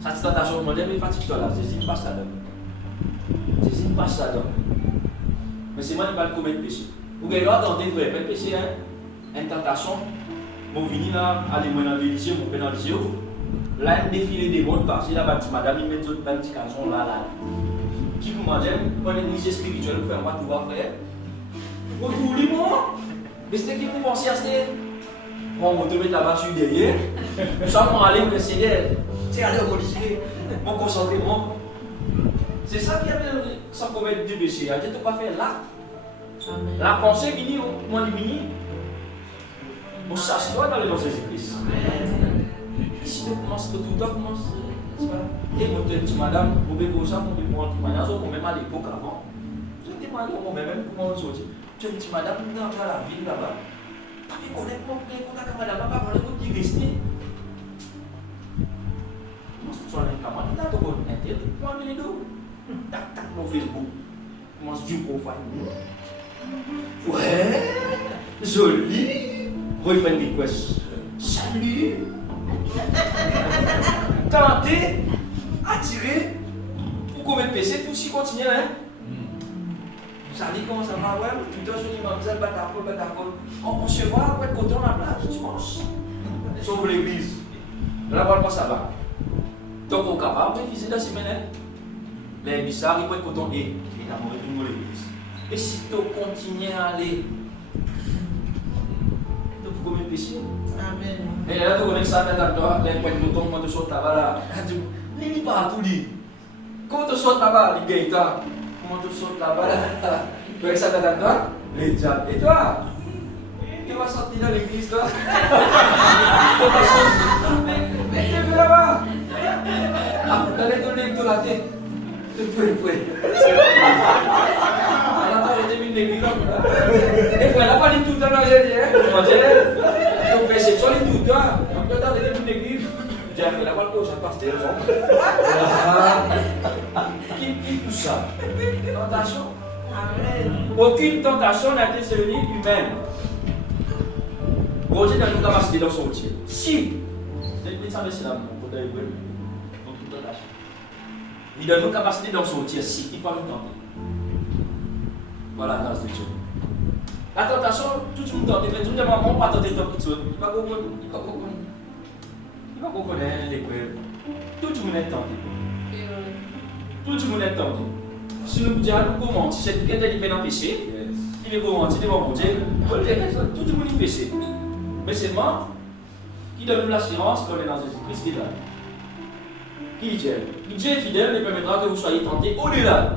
Cette tentation de me fatigue-toi là, Jésus passe là-dedans. Jésus passe là-dedans. Mais c'est moi qui ne vais pas commettre péché. Vous voyez là, dans des vrais péchés, une tentation, mon vini là, allez moi dans l'église, mon père dans l'église, là, il défilé des mondes parce là, madame, il met d'autres petits garçons là. Qui vous m'a dit, on est église spirituelle, vous faites pas tout voir frère. Vous tout le monde, mais c'était qui vous pensez à ce bon, on te met là-bas sur derrière, sans m'en aller, me laisser derrière, c'est aller au lycée, mon concentrement. C'est ça qui a fait sans commettre du péché. Il ne pas faire l'acte. La pensée vient au moins vient. On s'assoit dans le nom de Jésus-Christ. Si tu commences tout le temps, commence. Et moi, je dis, madame, vous pouvez pour ça, vous pouvez prendre un témoignage, même à l'époque avant. Je témoigne moi-même, comment on sortit. Je dis, madame, vous dans la ville là-bas. Pas de connaître mon contact avec madame, pas de votre diversité. Comment tu sois un camarade, tu as ton internet, tu as les deux. Tac, tac, mon Facebook. Commence du profil. Ouais, joli. Refrain request. Salut. Tenter, attirer, pour commettre péché, tout si continue, hein. Ça dit comment ça va, ouais, putain, je dis, mademoiselle, batacole. On se voit après le côté on a place, dimanche. Sauf l'église. Là-bas, pas ça va. Donc, on est capable de visiter la semaine. Les bizarres, ils peuvent être contents et évidemment, ils vont l'église. Et si tu continues à aller, tu peux commettre péché. Amen. Et là, tu connais ça, dans toi, les points de ton, quand tu sautes là-bas, là, il n'est pas tout dit. Quand tu sautes là-bas, il gagne toi. Comment tu sautes là-bas, là, tu vois ça dans toi, les diables. Et toi, tu vas sortir dans l'église, toi. Tu vas sortir. Mais tu es là-bas. Ah, tu allais donner toute la tête. Tu peux. Elle n'a pas été une église. Et puis elle n'a pas dit tout le temps dans les donc perception est tout le temps. Donc tu as été une église. J'ai fait la balle pour ça, pasteur. Qui pousse ça? Tentation. Aucune tentation n'a été sévère humaine. Dieu n'a pas capacité d'en sortir. Si, c'est là, pour tentation. Il a une capacité d'en sortir si il parle nous tenter. Voilà la grâce de Dieu. La tentation, tout le monde tente, mais tout le monde ne va pas tenter de toute chose. Il ne va pas comprendre. Il va comprendre l'épreuve. Tout le monde est tenté. Tout le monde est tenté. Si nous disons comment, si c'est quelqu'un qui fait un péché, il est comment, il est bon Dieu, tout le monde est péché. Mais c'est moi qui donne l'assurance qu'on est dans Jésus-Christ qui est là. Qui dit Dieu? Dieu est fidèle et permettra que vous soyez tentés au-delà.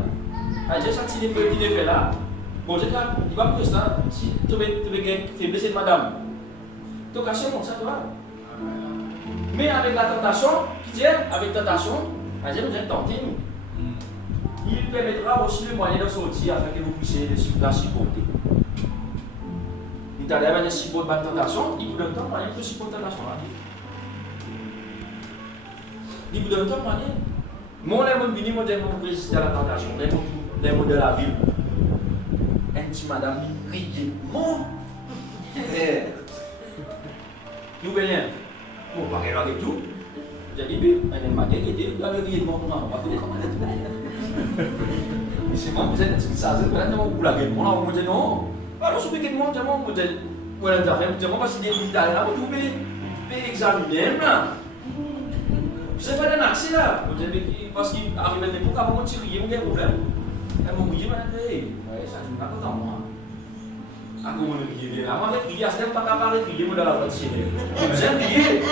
Dieu s'attire les petits défaits là. Bon, il va pour ça, si tu veux faiblesse de madame, Tentation, bon, ça doit. Mais avec la tentation, qui dit, avec tentation, Dieu nous a tenté, nous. Il permettra aussi le moyen de sortir afin que vous puissiez la supporter. Il t'a dit, il supporte la tentation, il vous donne temps moyen de supporter la tentation. Il vous donne temps moyen. Moi, les gens viennent, moi, je résister à la tentation, les mots de la ville. Un petit madame, il crie, mon père. Nous venons, on va parler avec tout. J'ai dit, elle m'a dit, il avait dit, mon nom, on va faire comment elle est. C'est moi, vous êtes ça, c'est pas pour la gueule. On a dit non. Alors, je suis que moi, vous êtes, vous êtes affaire, vous êtes pas si des militaires là, vous pouvez examiner là. C'est pas un accès là. Vous êtes parce qu'il arrive à l'époque, avant de tirer, vous avez un problème. Elle m'a dit, ouais, ça, je ne pas dans moi. Aku mau prier. Aku mau prier. Saya tak capable de prier, moi dans la voiture. J'aime prier.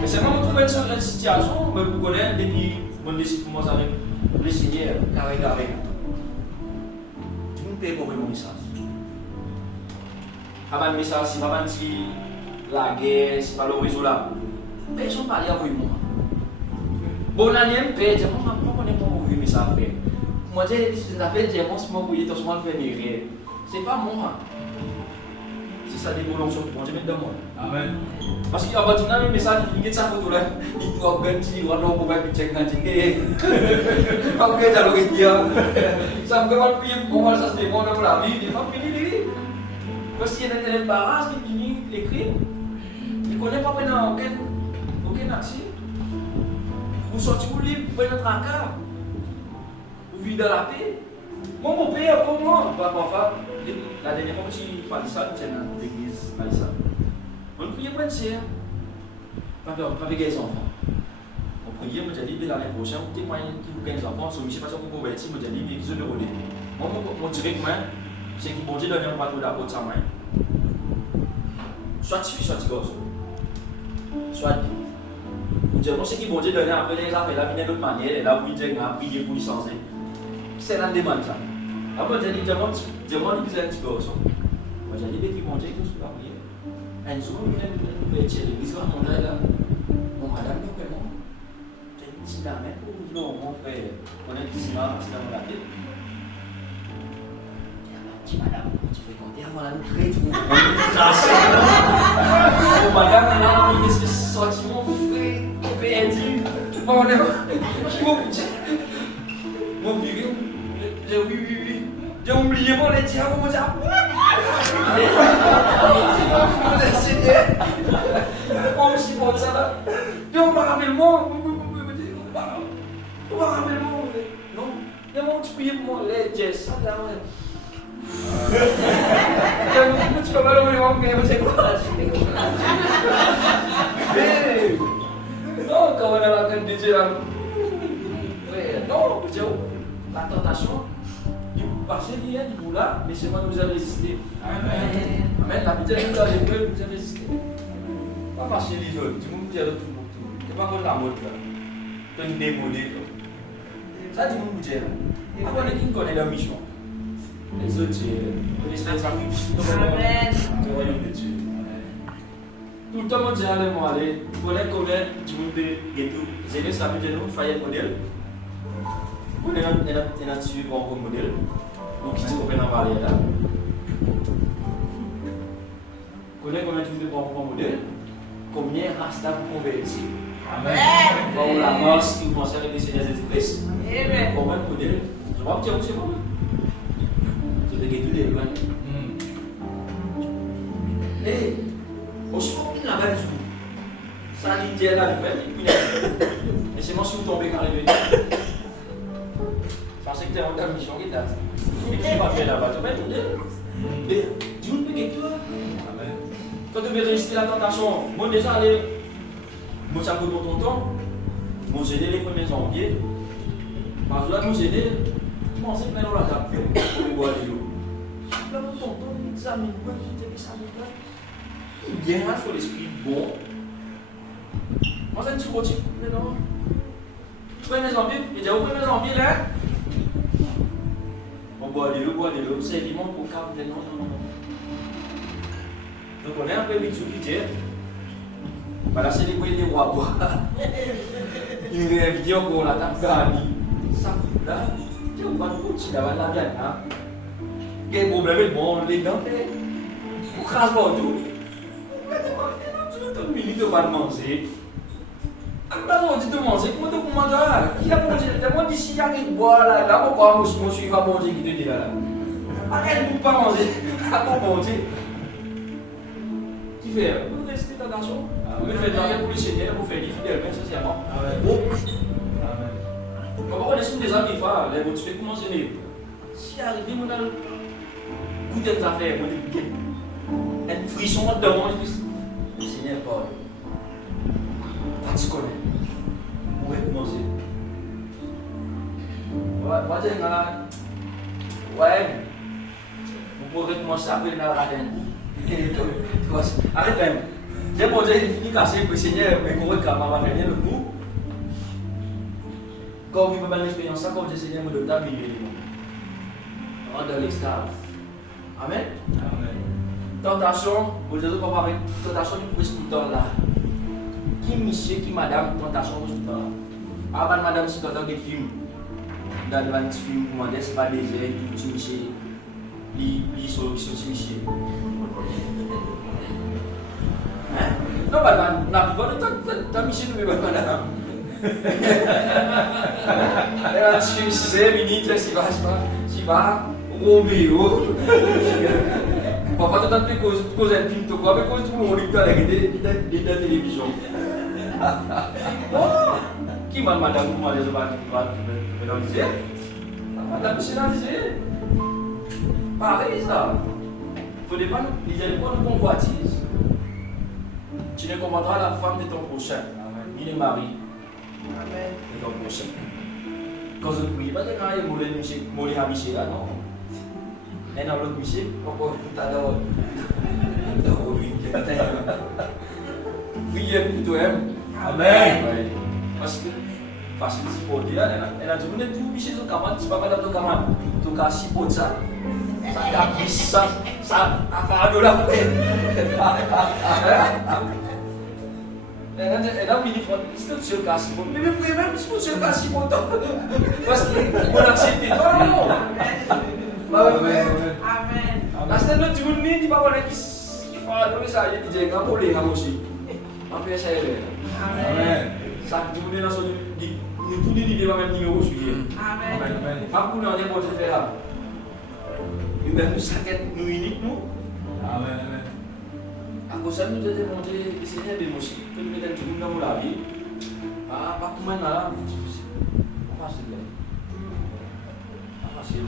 Mais c'est moi trouver une situation, mais vous connaissez depuis mon décide commence avec le Seigneur, carré. Tu me payes pour mon message. Avant le message, si pas si la guerre, si pas le réseau là, personne parle avec moi. Bon année, me paye. Je moi pas connais pas ouvrir message. Moi j'ai appelle j'ai mon small bouillir tout le faire mes c'est pas moi. C'est ça des volontés pour Dieu mettre dans moi. Amen. Parce qu'il y a pas de même message il y a sa photo là, il doit ganti warna pour faire check nanti. OK, ça le dire. Ça me demande puis pour ça c'est bon dans la vie, il pas fini. Parce qu'il y a une embarras qui finit l'écrire. Il connaît pas maintenant aucun accès. Vous sortez vous libre, vous prenez un cas. Vous vivez dans la paix. Moi, mon père, pour moi, la dernière fois que je parlais ça, j'étais dans l'église, on priait pour une sœur, pas avec les enfants. On priait, on dit, l'année prochaine, on témoigne qui vous gagne les enfants, je ne sais pas si on peut convertir, on dit, mais qui sont déroulés. Moi, mon direct, c'est que bon Dieu donne un bateau d'apôtre sa main. Soit tu fais, soit tu gosses. Soit tu. Moi, c'est que bon Dieu donne après les affaires, la vie d'une autre manière, et là, vous dites, on a prié pour y changer. C'est la demande ça. Après, j'ai dit, demande qui c'est un petit peu aussi. Moi, j'ai dit, mais qui vont dire que je suis pas prié. Un jour, je vais l'église, mon là. Mon madame, nous vraiment. J'ai dit, si la main pour nous, mon frère, on est ici là, c'est dans la tête. J'ai dit, madame, tu fais compter avant la nuit, tout le monde. Mon madame, il est sorti, mon frère, on peut dire. Bon, on est. Mon vieux, j'ai oui. J'ai oublié mon laitier, comment ça? Seigneur, on me supporte ça là. Puis on m'a rappelé le mot. On m'a rappelé le mot. Non, il y a mon petit prier pour mon laitier, ça là. Tu peux pas l'ouvrir, mais c'est quoi? Non, quand on a la tête de Dieu là. Non, la tentation, parce qu'il y a du boulot, mais c'est moi qui nous a résisté. Amen. La vie nous a l'épreuve, nous a résisté. Pas facile, les autres. Tu me dis tout. C'est pas comme la mode là. Tu es démodé. Ça, tu me dis. Après, on connaît la mission. Les autres, c'est l'espèce de Amen. Le royaume de Dieu. Tout le temps, on dit à moi, allez, vous connaissez combien du monde de tout. C'est le salut de nous, foyer modèle. On est là-dessus, bon modèle. Donc, qui dit qu'on peut en parler là. On connaît combien de bon modèle. Combien Rasta vous convertir. Amen. Bon, la marche qui vous pensez avec les Seigneurs Jésus-Christ. Amen. Combien de modèles. Je vais vous dire, c'est bon. Je vais vous dire, et au soir, il n'a pas du tout. Ça dit, Dieu là, et c'est moi qui suis tombé quand il est venu. Parce que tu es en mission qui date. Et qui va faire là-bas? Tu vas tout dire. Mais Dieu ne peut que toi. Quand tu veux résister la tentation, moi déjà allé, moi ça coûte mon tonton, moi j'ai aidé les 1er janvier. Parce que là, moi j'ai aidé, je pensais que maintenant on l'a tapé pour les bois de l'eau. Là, mon tonton, il examine, moi je dis que ça me plaît. Il y a un sur l'esprit bon. Moi c'est un petit motif, mais non. 1er janvier, il dit au 1er janvier là. On boit de l'eau, c'est limon pour calmer, non. Donc on est un peu vite qui dit, Voilà, célébrer les rois. Il nous a invité encore la table garnie. Ça, là, on va continuer à la viande. Quel problème, bon, les gars, pour craser tout. Tout le minute, on va manger. Après, on dit de manger, comment tu manges? Qui a mangé? Moi, d'ici, il y a qui boit là, là, on va manger, il va manger, qui te dit là. Arrête, vous ne pas manger. Comment manger? Tu fais, vous restez dans la garçon. Vous faites de l'argent pour les Seigneur, vous faites fidèlement, sincèrement. Amen. Comment on laisse des amis faire, les autres, tu fais comment c'est mieux. Si arrivé, on a goûté des affaires, on dit, un frisson dedans, le Seigneur parle. Tu connais. Vous pouvez commencer. Ouais, moi j'ai un ouais. Vous pourrez commencer après la radine. Arrête même. J'ai posé une fille cassée pour le Seigneur, mais qu'on réclame à venir le coup. Quand vous vivez l'expérience, ça, comme le Seigneur me donne d'habiller. En de l'extase. Amen. Amen. Tentation, vous avez comparé tentation du précipitant là. Qui monsieur, qui madame, tentation pour tout temps. Avant madame, si tu entends des films, dans le film, vous demandez, c'est pas des ailes, tout monsieur, les sont monsieur. Hein? Non, madame, n'a pas de temps, monsieur, nous ne pas madame. Elle a tué 6 minutes, si va, Roméo. Parfois, tu as plus cause un film, tu vois, mais cause tout le monde est avec des télévisions. Qui m'a madame, comment les autres va dire? Madame, c'est dans les pareil ça. Il faut pas nous convoitise. Tu ne comprendras la femme de ton prochain, ni le mari de ton prochain. Quand je prie, pas de quand il y a mourir à Michel là, non. Et dans l'autre Michel, pourquoi tout à l'heure, priez pour toi-même. Amen. Parce que, facile si pour dire, elle a dit, vous n'êtes tout Michel de camarade, c'est pas madame de camarade. Donc, si pour ça, ça a pris ça, ça a fait de la paix. Elle a mis les fonds, c'est que monsieur casse bon. Mais vous pouvez même si monsieur casse bon temps. Parce que vous l'acceptez. Non. Amen. Parce que notre monde ne dit pas qu'on est qui fait donc ça il dit quand on les a aussi. Après ça Amen. Ça tout le monde dans son dit nous tous les dit pas même numéro suivi. Amen. Pas pour nous aller pour faire. Nous même nous saquette nous unique nous. Amen. À cause de nous de demander le Seigneur de aussi que nous mettons tout dans la vie. Ah pas tout maintenant là difficile. Pas facile. Pas facile.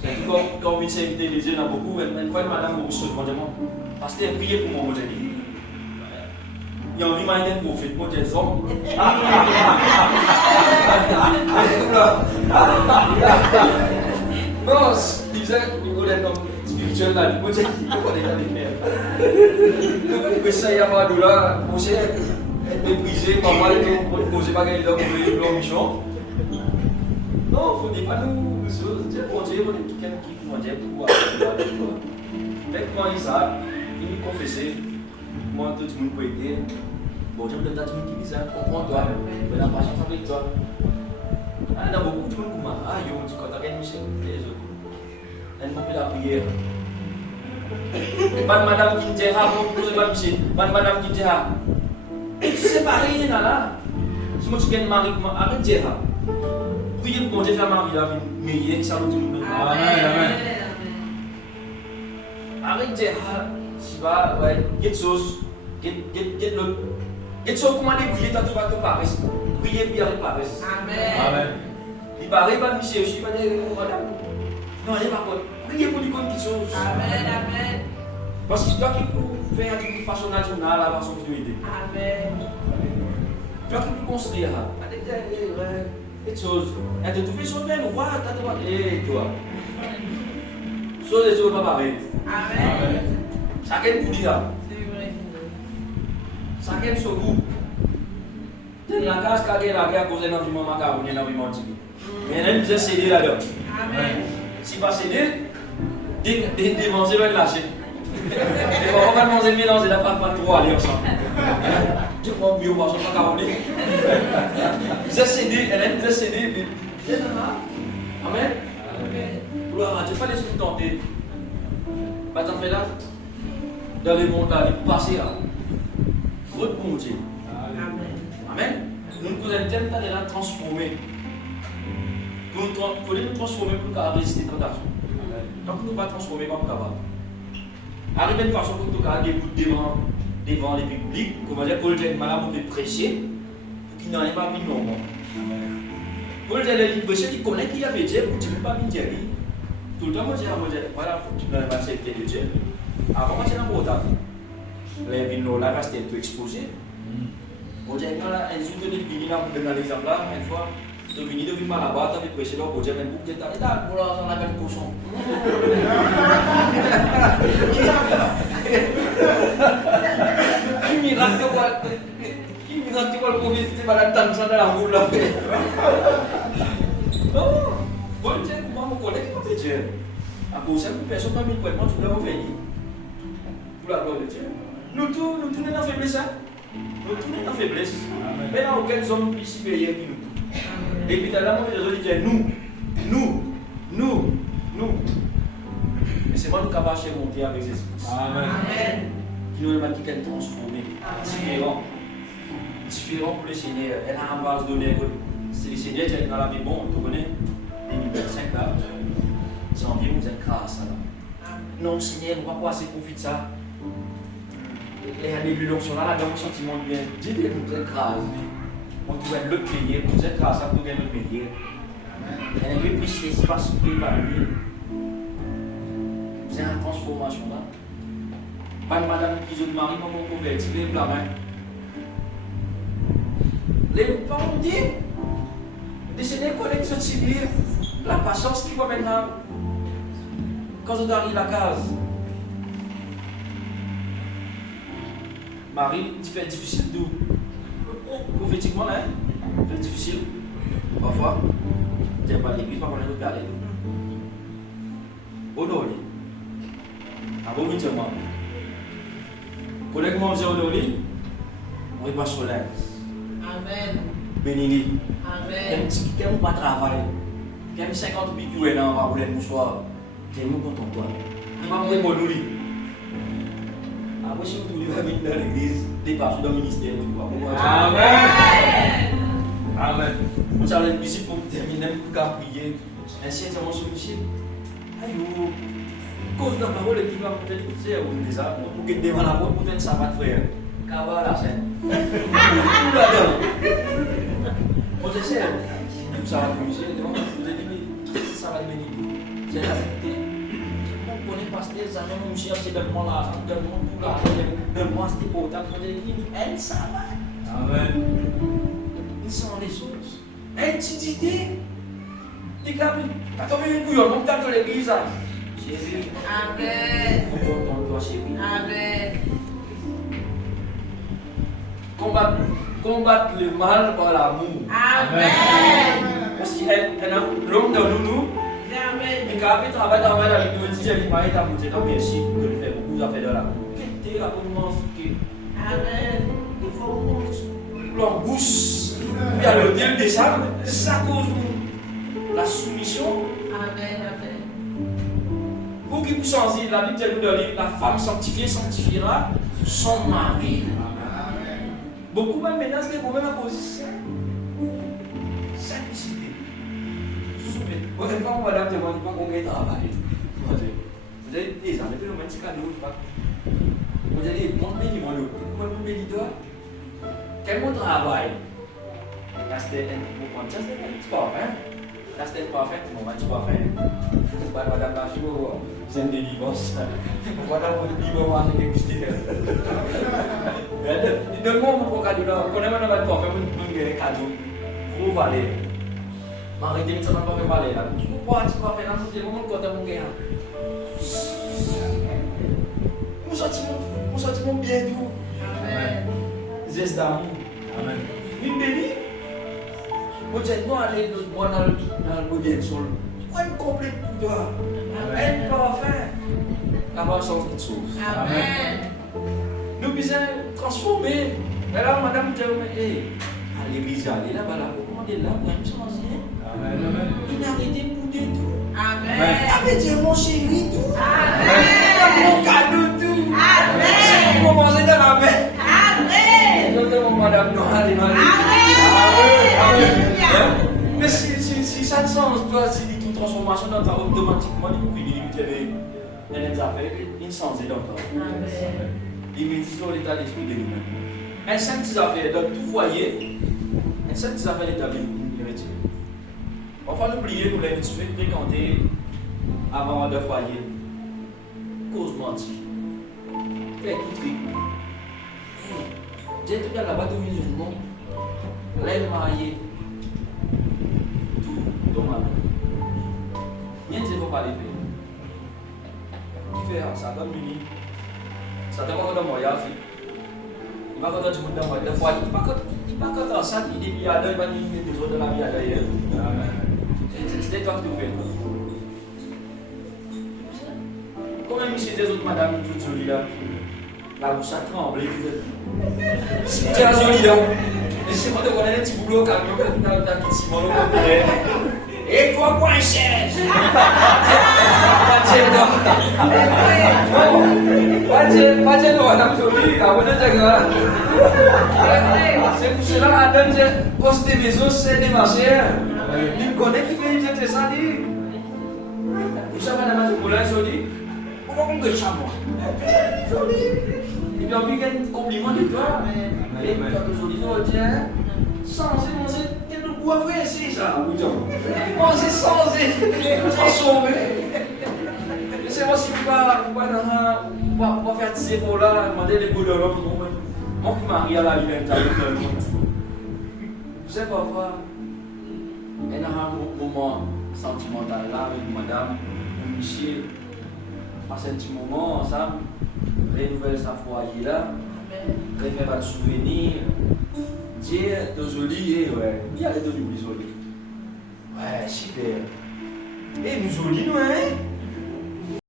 C'est quand on s'est invité les yeux dans beaucoup, une fois madame beaucoup se demande parce que prier pour moi j'ai dit. Il y a envie de m'aider pour faire moi des hommes. Non, il disait il voulait comme spirituel là, il voulait que ça y a pas de là, on s'est méprisé, pas mal de poser pas gagner là pour les mission. Non, il faut pas nous dire bon Dieu, on est quelqu'un qui nous dit pour avec moi ça, il nous confessait, moi tout le monde peut aider. Bon Dieu me donne tout le monde qui dit ça, comprends-toi, fais la patience avec toi. Ah, il y a beaucoup de monde qui m'a ah yo, tu quand t'as Michel, les autres. Elle m'a fait la prière. Pas de madame qui dit ah, pour pas Michel, pas de madame qui dit ah. Et tu sais pareil là. Si moi tu gagnes mari, arrête de dire ah. Priez pour Dieu faire mari là, mais il y a que ça tout le monde. Amen. Arrête de dire ah, tu vas ouais, quelque chose, get l'autre. Quelque chose comment les prier, tu vas te paraître. Priez puis arrête paresse. Amen. Il paraît pas Michel, je suis pas des madame. Non, il n'y a pas quoi. Priez pour lui comme quelque chose. Amen. Parce que toi qui peux faire de façon nationale, la façon que tu aides. Amen. Toi qui peux construire, quelque chose. Et de trouver son même, voilà, tu as droit. Et toi. Sur les autres, pas pareil. Amen. Chacun vous dit là. C'est vrai. Chacun son goût. La case qui a gagné la guerre à cause d'un environnement macabre, un environnement typique. Mais elle nous a cédé là-dedans. Amen. Si pas cédé, des manger, va lâcher. Et on va manger mélanger, la pas trop aller ensemble. Je prends mieux parce que je ne sais pas. Vous avez cédé, elle a cédé. Amen. Gloire à Dieu, il fallait se tenter. Maintenant, fait là, dans le monde là, il passe là. Votre bon Dieu. Amen. Nous nous avons déjà transformé. Pour nous transformer pour résister à la tentation. Donc nous ne pas transformer, pas capable. Arriver de façon pour nous débouter devant les publics, comment dire, Paul dit malade pour prêcher, pour qu'il n'en ait pas mis non. Paul dit il prêchait, il connaît qu'il y avait Dieu, pour qu'il n'ait pas mis Dieu. Tout le temps, moi je dis, voilà, dans la accepté de Dieu. Avant, moi j'ai un portable. Les vignes là, c'était tout exposé. On dit, un jour de vignes là, pour donner l'exemple là, une fois, de venir de venir là-bas, tu avais prêché là, pour dire, mais pour que tu aies là, pour la belle cochon. Qui miracle que le Covid, c'est pas la tante dans la boule là. Non, bon Dieu, comment mon collègue pas fait Dieu. À cause de personne pas mis le point, tu dois revenir. Pour la gloire de Dieu. Nous tous sommes dans la faiblesse. Nous tous sommes dans la faiblesse. Mais là, aucun homme plus supérieur que nous. Et puis là, moi, je dis nous. Mais c'est moi qui capable de monter avec Jésus. Amen. Qui nous a dit qu'elle est transformée. Différent pour le Seigneur. Elle a un base donné. C'est le Seigneur qui a dit, mais bon, tu connais, 2025 là, janvier, vous êtes grâce là. Non, Seigneur, on va pas assez profiter de ça. Les années plus longues sont là, là, dans mon sentiment de bien. Dites-le, vous êtes grâce. On doit être le payer, vous êtes grâce à vous gagner le payer. Elle a plus l'espace pour évaluer. C'est une transformation là. Pas de madame qui de Marie, maman convertie, les plats main. Les parents disent, décider quoi les choses la patience qui va maintenant quand on arrive à la case. Marie, tu fais difficile d'où? Prophétiquement, là, c'est difficile. Parfois, tu n'es pas à l'église, parfois on est à l'église. Odoli. À bon moment. Collègue moi, Odoli, on est pas sur l'air. Amen. Béni. Amen. Quand on pas travailler, quand on 50 piqûres dans la boule de mouchoir, tu es content de toi. On va prendre mon lit. Après, si vous voulez venir dans l'église, tu es parti dans le ministère. Amen. Amen. Vous avez une visite pour terminer, pour prier. Ainsi, c'est mon souci. Aïe, cause de la parole qui va vous dire, c'est un désastre. Pour que devant la porte, pour être ça va te faire. Cava la scène. On essaie. Ça va corriger. Ça va devenir. C'est la vérité. On connaît pas ces amis, mon chien, c'est de moi là. Donne-moi tout là. Donne-moi ce portable. Elle, ça va. Amen. Ils sont les choses. Intimidé. Tu as une bouillon, on t'a de l'église. Chérie. Amen. On doit chérie. Amen. Combattre le mal par l'amour. Amen. Parce qu'elle a l'homme de nous. Amen. Et quand elle travaille dans la vie, elle dit elle m'a été amoureux. Donc merci pour que fait beaucoup d'affaires de l'amour. Quelle est la bonne Amen. Il faut l'embouche. Il y a le 2 décembre. Ça cause la soumission. Amen. Amen. Pour qu'il puisse changer, la Bible dit la femme sanctifiée sanctifiera son mari. Beaucoup de menaces des problèmes à position. Simplicité. Vous savez, quand on va adapter, on ne dit pas qu'on gagne travail. Vous avez des amis, vous avez des cadeaux, je sais pas. Vous avez dit, montre-moi du monde. Comment vous méditez? Quel mot travail? Là, c'était un petit parfum. Là, c'était un parfum, c'est un petit parfum. Madame la chou, c'est une délivrance. Madame, on dit, on va faire quelque chose. Donne-moi mon cadeau là. On connaît madame le parfum, on dit, un cadeau. Vous valez. Marie dit, ça ne va pas faire parler là. Pourquoi tu vas faire là? C'est le moment où tu as mon gars. Mon sentiment bien tout. Amen. Geste d'amour. Amen. Une bénie. Vous dites, non, allez, moi dans le modèle sur le. Quoi une complète pour toi? Un parfum. La bonne chose de choses. Amen. Nous besoin transformé. Mais là, madame dit, à l'église, allez là-bas, là, comment on est là, pour me changer. Amen. Il a arrêté pour des tout. Amen. Avec Dieu, mon chéri, tout. Amen. Mon cadeau, tout. Amen. C'est pour manger dans la main. Amen. Notamment, madame, non, allez, allez. Amen. Mais si ça te sens, toi, si tu transformation dans ta automatiquement, il y a des affaires, il s'en est dans toi. Amen. Il médite sur l'état d'esprit de lui-même. Un seul petit affaire dans tout foyer, un seul petit affaire d'état de l'héritier. Parfois, n'oubliez, nous l'avons fait fréquenter avant de foyer. Cause mentie. Fait tout truc. J'ai tout là-bas, tout musulman. L'aile mariée. Tout dommage. Rien ne s'est pas parlé. Qui fait ça comme lui. Ça te va dans mon voyage. Il va quand tu montes dans mon voyage. Il va quand ça, il dit qu'il y a deux, il va dire qu'il y a des autres dans la vie à d'ailleurs. C'était toi qui te fais. Comment monsieur des autres madame toutes jolies là? La bouche a tremblé. C'est bien joli là. Mais c'est moi de connaître un petit boulot quand même dans ta petite Simon au côté. Et toi, point chaise! Pas de madame jolie, là, on est d'accord. C'est pour cela que la dame poste des maisons, c'est des marchés. Il connaît qui fait ça, dit. Vous savez, madame Moulin, jolie. Comment on peut chameau? Jolie. Et puis, on lui gagne un compliment de toi. Et toi, jolie, tiens. Changer, manger, quel le bois fait ici, ça? Manger, changer, transformer. C'est moi si vous ne pas faire ces efforts-là, demander les bouts de l'homme. Moi qui marie à la vie intérieure. Vous savez parfois, il y a un moment sentimental là avec madame, monsieur, passer un petit moment ensemble, les nouvelles sa foyer là, référer à souvenir, dire de joli et ouais, il y a les deux du joli. Ouais, super. Et nous joli, nous, hein?